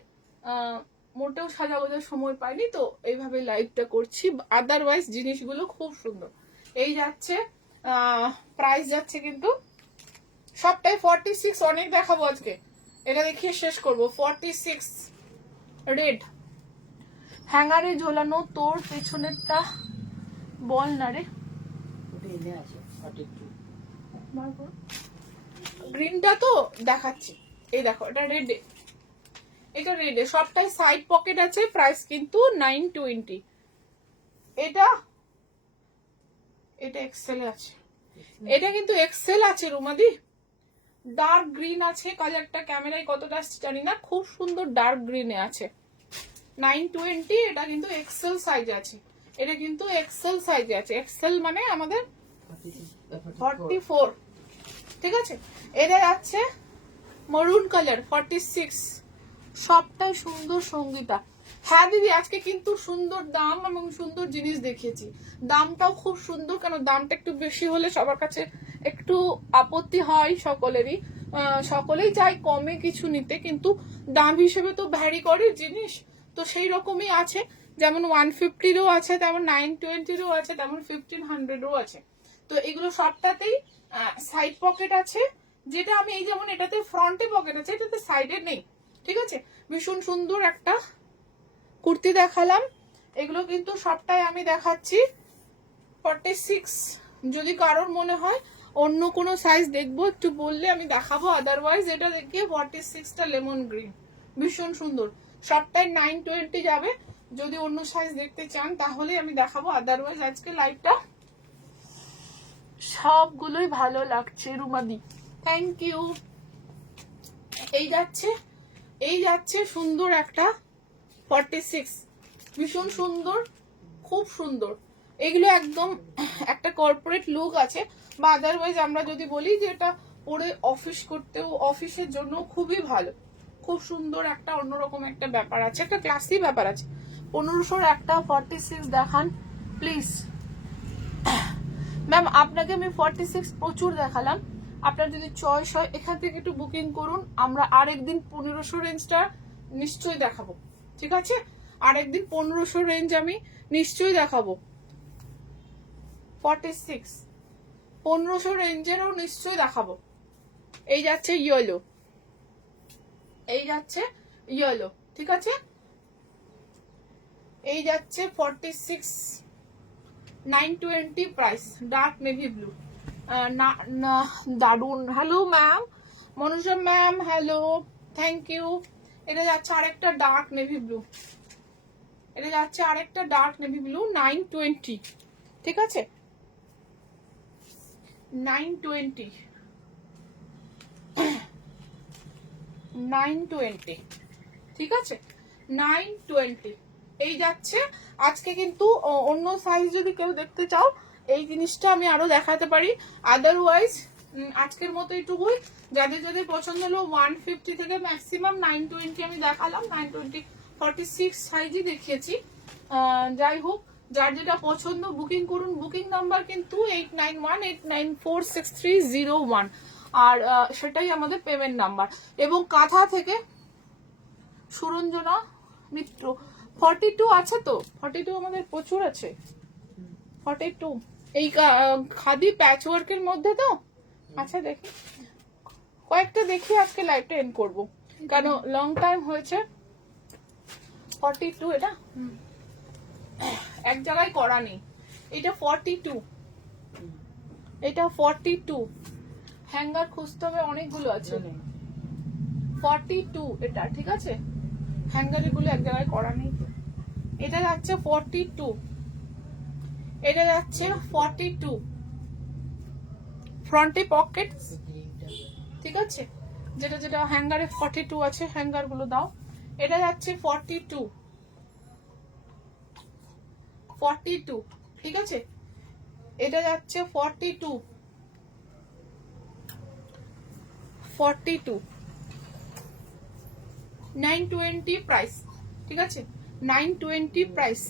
মোটেও সাজাগোজার সময় পাইনি, তো এইভাবে লাইভটা করছি। আদারওয়াইজ জিনিসগুলো খুব সুন্দর। এই যাচ্ছে, প্রাইস যাচ্ছে কিন্তু সবটাই 46, অনেক দেখাবো আজকে, এটা দেখিয়ে শেষ করব। 46 রেড, হ্যাঙ্গারে ঝোলানো। তোর পেছনেরটা বল না রে, গ্রিনটা তো দেখাচ্ছি। এই দেখো, এটা রেডে, এটা রেডে, সবটাই সাইড পকেট আছে। প্রাইস কিন্তু 920। এটা এটা এক্সেল আছে, এটা কিন্তু এক্সেল আছে রুমাদি। ডার্ক গ্রিন আছে, কালারটা ক্যামেরায় কতটা আসছে জানি না, খুব সুন্দর ডার্ক গ্রিনে আছে। 920, এটা কিন্তু এক্সেল সাইজ আছে, এটা কিন্তু এক্সেল সাইজে আছে। এক্সেল মানে আমাদের 44, ঠিক আছে? এটা যাচ্ছে মরুন কালার, 46, সবটাই সুন্দর সঙ্গীতা। হ্যাঁ দিদি, আজকে কিন্তু সুন্দর দাম এবং সুন্দর জিনিস দেখিয়েছি। দামটাও খুব সুন্দর, কারণ দামটা একটু বেশি হলে সবার কাছে একটু আপত্তি হয় সকলেরই। সকলেই চায় কমে কিছু নিতে, কিন্তু দাম হিসেবে তো ভ্যারি করে জিনিস, তো সেই রকমই আছে। যেমন 150-রও আছে, তেমন 920-রও আছে, তেমন 1500-রও আছে। তো এগুলো সবটাতেই সাইড পকেট আছে, যেটা আমি এই যেমন এটাতে ফ্রন্টে পকেট আছে, এটাতে সাইডে নেই, ঠিক আছে? ভীষণ সুন্দর একটা কুর্তি দেখালাম, এগুলো কিন্তু সবটাই আমি দেখাচ্ছি 46। যদি কারোর মনে হয় অন্য কোনো সাইজ দেখবো একটু বললে আমি দেখাবো, আদারওয়াইজ এটা দেখিয়ে 46টা লেমন গ্রিন, ভীষণ সুন্দর, সবটাই 920 যাবে। যদি অন্য সাইজ দেখতে চান তাহলে আমি দেখাবো, আদারওয়াইজ আজকে লাইভটা সবগুলোই ভালো লাগছে রুমাদি, থ্যাংক ইউ। এই যাচ্ছে সুন্দর একটা 46, ভীষণ সুন্দর, খুব সুন্দর। এগুলো একদম একটা কর্পোরেট লুক আছে, বা আদারওয়াইজ আমরা যদি বলি যে এটা পরে অফিস করতেও, অফিসের জন্য খুবই ভালো। খুব সুন্দর একটা অন্যরকম একটা ব্যাপার আছে, একটা ক্লাসি ব্যাপার আছে। 1500-র একটা 46 দেখান প্লিজ। ম্যাম আপনাকে আমি 46 প্রচুর দেখালাম, আপনার যদি চয়েস হয় এখান থেকে একটু বুকিং করুন, আমরা আরেকদিন 1500 রেঞ্জটা নিশ্চয়ই দেখাবো, ঠিক আছে? আরেকদিন 1500 রেঞ্জ আমি নিশ্চয়ই দেখাবো। 46 1500 রেঞ্জেরও নিশ্চয়ই দেখাবো। এই যাচ্ছে ইয়েলো, এই যাচ্ছে ইয়েলো, ঠিক আছে? এই যাচ্ছে 46, 920 প্রাইস, ডার্ক নেভি ব্লু, দারুন। Hello ma'am, Manoja ma'am, hello, thank you. এটা যাচ্ছে আরেকটা ডার্ক নেভি ব্লু, এটা যাচ্ছে আরেকটা ডার্ক নেভি ব্লু, 920, ঠিক আছে? 920, 920, ঠিক আছে? 920 এই যাচ্ছে। আজকে কিন্তু অন্য সাইজ যদি কেউ দেখতে চাও, এই জিনিসটা আমি আরো দেখাতে পারি, আদারওয়াইজ আজকের মতো এইটুকুই। যাদের যাদের পছন্দ হলো 150 থেকে ম্যাক্সিমাম 920 আমি দেখালাম, 920 46 সাইজই দেখিয়েছি। যাই হোক, যার যেটা পছন্দ বুকিং করুন। বুকিং নাম্বার কিন্তু 8918946301, আর সেটাই আমাদের পেমেন্ট নাম্বার। এবং কাঁথা থেকে সুরঞ্জনা মিত্র 42 আছে, তো 42 আমাদের প্রচুর আছে, 42 এই খাদি প্যাচ ওয়ার্কের মধ্যে তো। আচ্ছা দেখি, কয়েকটা দেখি, আজকে লাইভটা এন্ড করবো, কারণ লং টাইম হয়েছে। 42 এটা এক জায়গায় করা নেই, এটা 42, এটা 42 হ্যাঙ্গার খুঁজতে হবে, অনেকগুলো আছে। 42 এটা, ঠিক আছে? হ্যাঙ্গার গুলো এক জায়গায় করা নেই। এটা যাচ্ছে 42, এটা যাচ্ছে 42, ফ্রন্টে পকেট, ঠিক আছে? যেটা যেটা হ্যাঙ্গারে 42 আছে হ্যাঙ্গার গুলো দাও। এটা যাচ্ছে 42, ঠিক আছে, এটা যাচ্ছে 42, 920 প্রাইস, ঠিক আছে, 920 প্রাইস,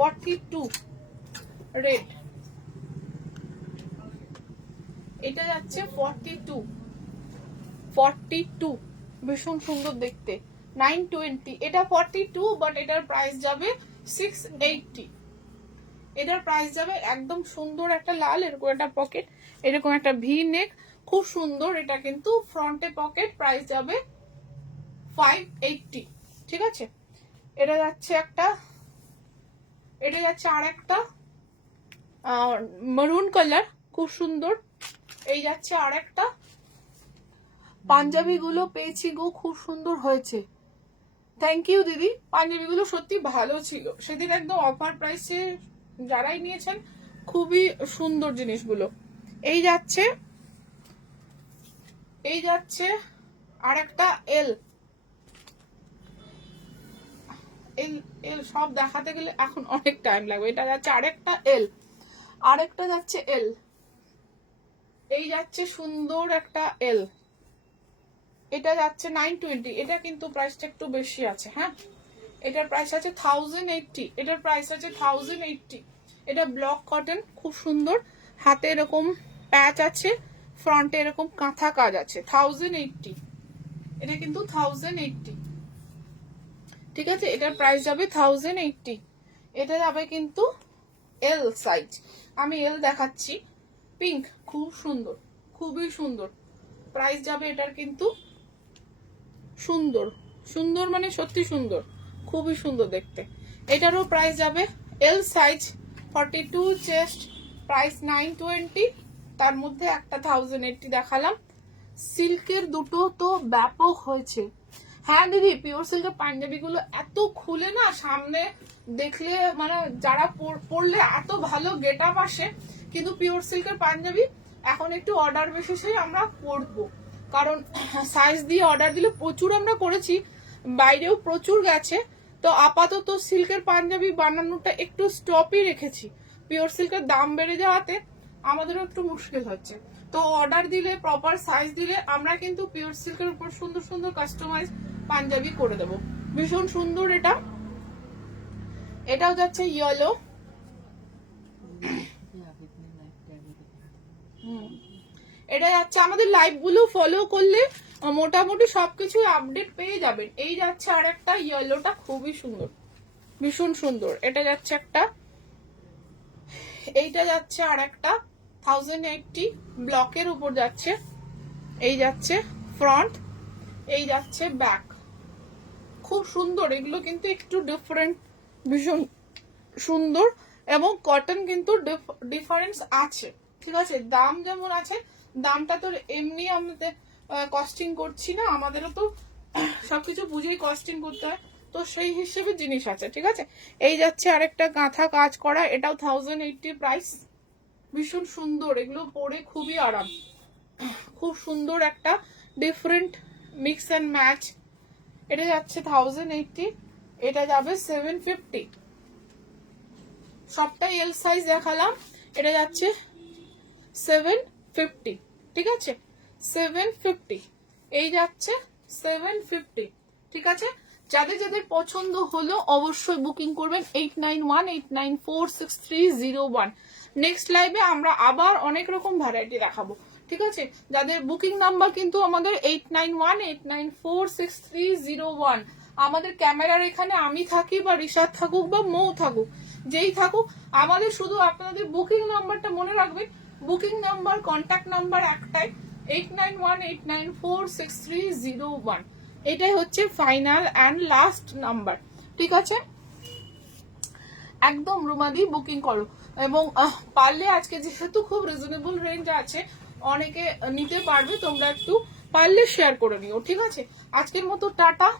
42 রেড। এটা যাচ্ছে 42, ভীষণ সুন্দর দেখতে, 920। এটা 42, বাট এটার প্রাইস যাবে 680। এটার প্রাইস যাবে, একদম সুন্দর একটা লাল, এরকম একটা পকেট, এরকম একটা ভি নেক, খুব সুন্দর। এটা কিন্তু ফ্রন্টে পকেট, প্রাইস যাবে 580, ঠিক আছে। এটা যাচ্ছে একটা, এটা যাচ্ছে আর একটা মেরুন কালার, খুব সুন্দর। এই যাচ্ছে আর একটা। পাঞ্জাবি গুলো পেয়েছি গো, খুব সুন্দর হয়েছে, থ্যাংক ইউ দিদি। পাঞ্জাবি গুলো সত্যি ভালো ছিল সেদিন, একদম অফার প্রাইসে যারাই নিয়েছেন, খুবই সুন্দর জিনিসগুলো। এই যাচ্ছে আর একটা এল সব দেখাতে গেলে এখন অনেক টাইম লাগবে। এটা যাচ্ছে আরেকটা যাচ্ছে এল, এই যাচ্ছে সুন্দর একটা এল, এটা যাচ্ছে 920। এটা কিন্তু প্রাইসটা একটু বেশি আছে, হ্যাঁ, এটার প্রাইস আছে 1080, এটার প্রাইস আছে 1080। এটা ব্লক কটন, খুব সুন্দর, হাতে এরকম প্যাচ আছে, ফ্রন্টে এরকম কাঁথা কাজ আছে, 1080। এটা কিন্তু 1080, ঠিক আছে, এটার প্রাইস যাবে 1080। এটা যাবে কিন্তু এল সাইজ, আমি এল দেখাচ্ছি, পিঙ্ক, খুব সুন্দর, খুবই সুন্দর। প্রাইস যাবে এটার কিন্তু সুন্দর মানে সত্যি সুন্দর, খুবই সুন্দর দেখতে। এটারও প্রাইস যাবে এল সাইজ, 42 চেস্ট, প্রাইস 920। তার মধ্যে একটা 1080 দেখালাম। সিল্কের দুটো তো ব্যাপক হয়েছে, হ্যাঁ দিদি। পিওর সিল্কের পাঞ্জাবি গুলো এত খুলে না, সামনে দেখলে মানে যারা পরলে এত ভালো গেট আপ আসে, কিন্তু পিওর সিল্কের পাঞ্জাবি এখন একটু অর্ডার বেসিসে আমরা করবো, কারণ সাইজ দিয়ে অর্ডার দিলে প্রচুর আমরা করেছি, বাইরেও প্রচুর গেছে। তো আপাতত সিল্কের পাঞ্জাবি বানানোটা একটু স্টপই রেখেছি, পিওর সিল্কের দাম বেড়ে যাওয়াতে আমাদেরও একটু মুশকিল হচ্ছে। তো অর্ডার দিলে, প্রপার সাইজ দিলে আমরা কিন্তু পিওর সিল্কের উপর সুন্দর সুন্দর কাস্টমাইজ পাঞ্জাবি করে দেবো, ভীষণ সুন্দর। এটাও যাচ্ছে ইয়েলো, এটা যাচ্ছে, আমাদের লাইভ গুলো ফলো করলে মোটামুটি সবকিছু আপডেট পেয়ে যাবেন। এই যাচ্ছে আর একটা ইয়েলোটা, খুবই সুন্দর, ভীষণ সুন্দর। এটা যাচ্ছে একটা, এইটা যাচ্ছে আর একটা 1080 ব্লকের উপর যাচ্ছে। এই যাচ্ছে ফ্রন্ট, এই যাচ্ছে ব্যাক, খুব সুন্দর। এগুলো কিন্তু একটু ডিফারেন্ট, ভীষণ সুন্দর, এবং কটন কিন্তু ডিফারেন্স আছে, ঠিক আছে। দাম যেমন আছে, দামটা তো এমনি আমাদের কস্টিং করছি না, আমাদেরও তো সবকিছু বুঝেই কস্টিং করতে হয়, তো সেই হিসেবে জিনিস আছে, ঠিক আছে। এই যাচ্ছে আরেকটা কাঁথা কাজ করা, এটাও 1080 প্রাইস, ভীষণ সুন্দর। এগুলো পরে খুবই আরাম, খুব সুন্দর একটা ডিফারেন্ট মিক্স অ্যান্ড ম্যাচ। এটা যাচ্ছে 1080, এটা যাবে 750। সবটাই এল সাইজ দেখালাম, এটা যাচ্ছে 750, ঠিক আছে, 750। এই যাচ্ছে 750, ঠিক আছে। যাদের যাদের পছন্দ হলো অবশ্যই বুকিং করবেন 8918946301। নেক্সট লাইভে আমরা আবার অনেক রকম ভ্যারাইটি দেখাবো, ঠিক আছে। যাদের বুকিং নাম্বার কিন্তু আমাদের 8918946301। আমাদের ক্যামেরার এখানে আমি থাকি বা রিশাদ থাকুক বা মৌ থাকুক, যেই থাকুক, আমাদের শুধু আপনাদের বুকিং নাম্বারটা মনে রাখবেন। বুকিং নাম্বার, কন্ট্যাক্ট নাম্বার একটাই, 8918946301। এটাই হচ্ছে ফাইনাল অ্যান্ড লাস্ট নাম্বার, ঠিক আছে। একদম রুমাদি বুকিং করো, এবং পারলে আজকে যেহেতু খুব রিজনেবল রেঞ্জ আছে, অনেকে নিতে পারবে, তোমরা একটু পারলে শেয়ার করে নিও, ঠিক আছে। আজকের মতো টাটা।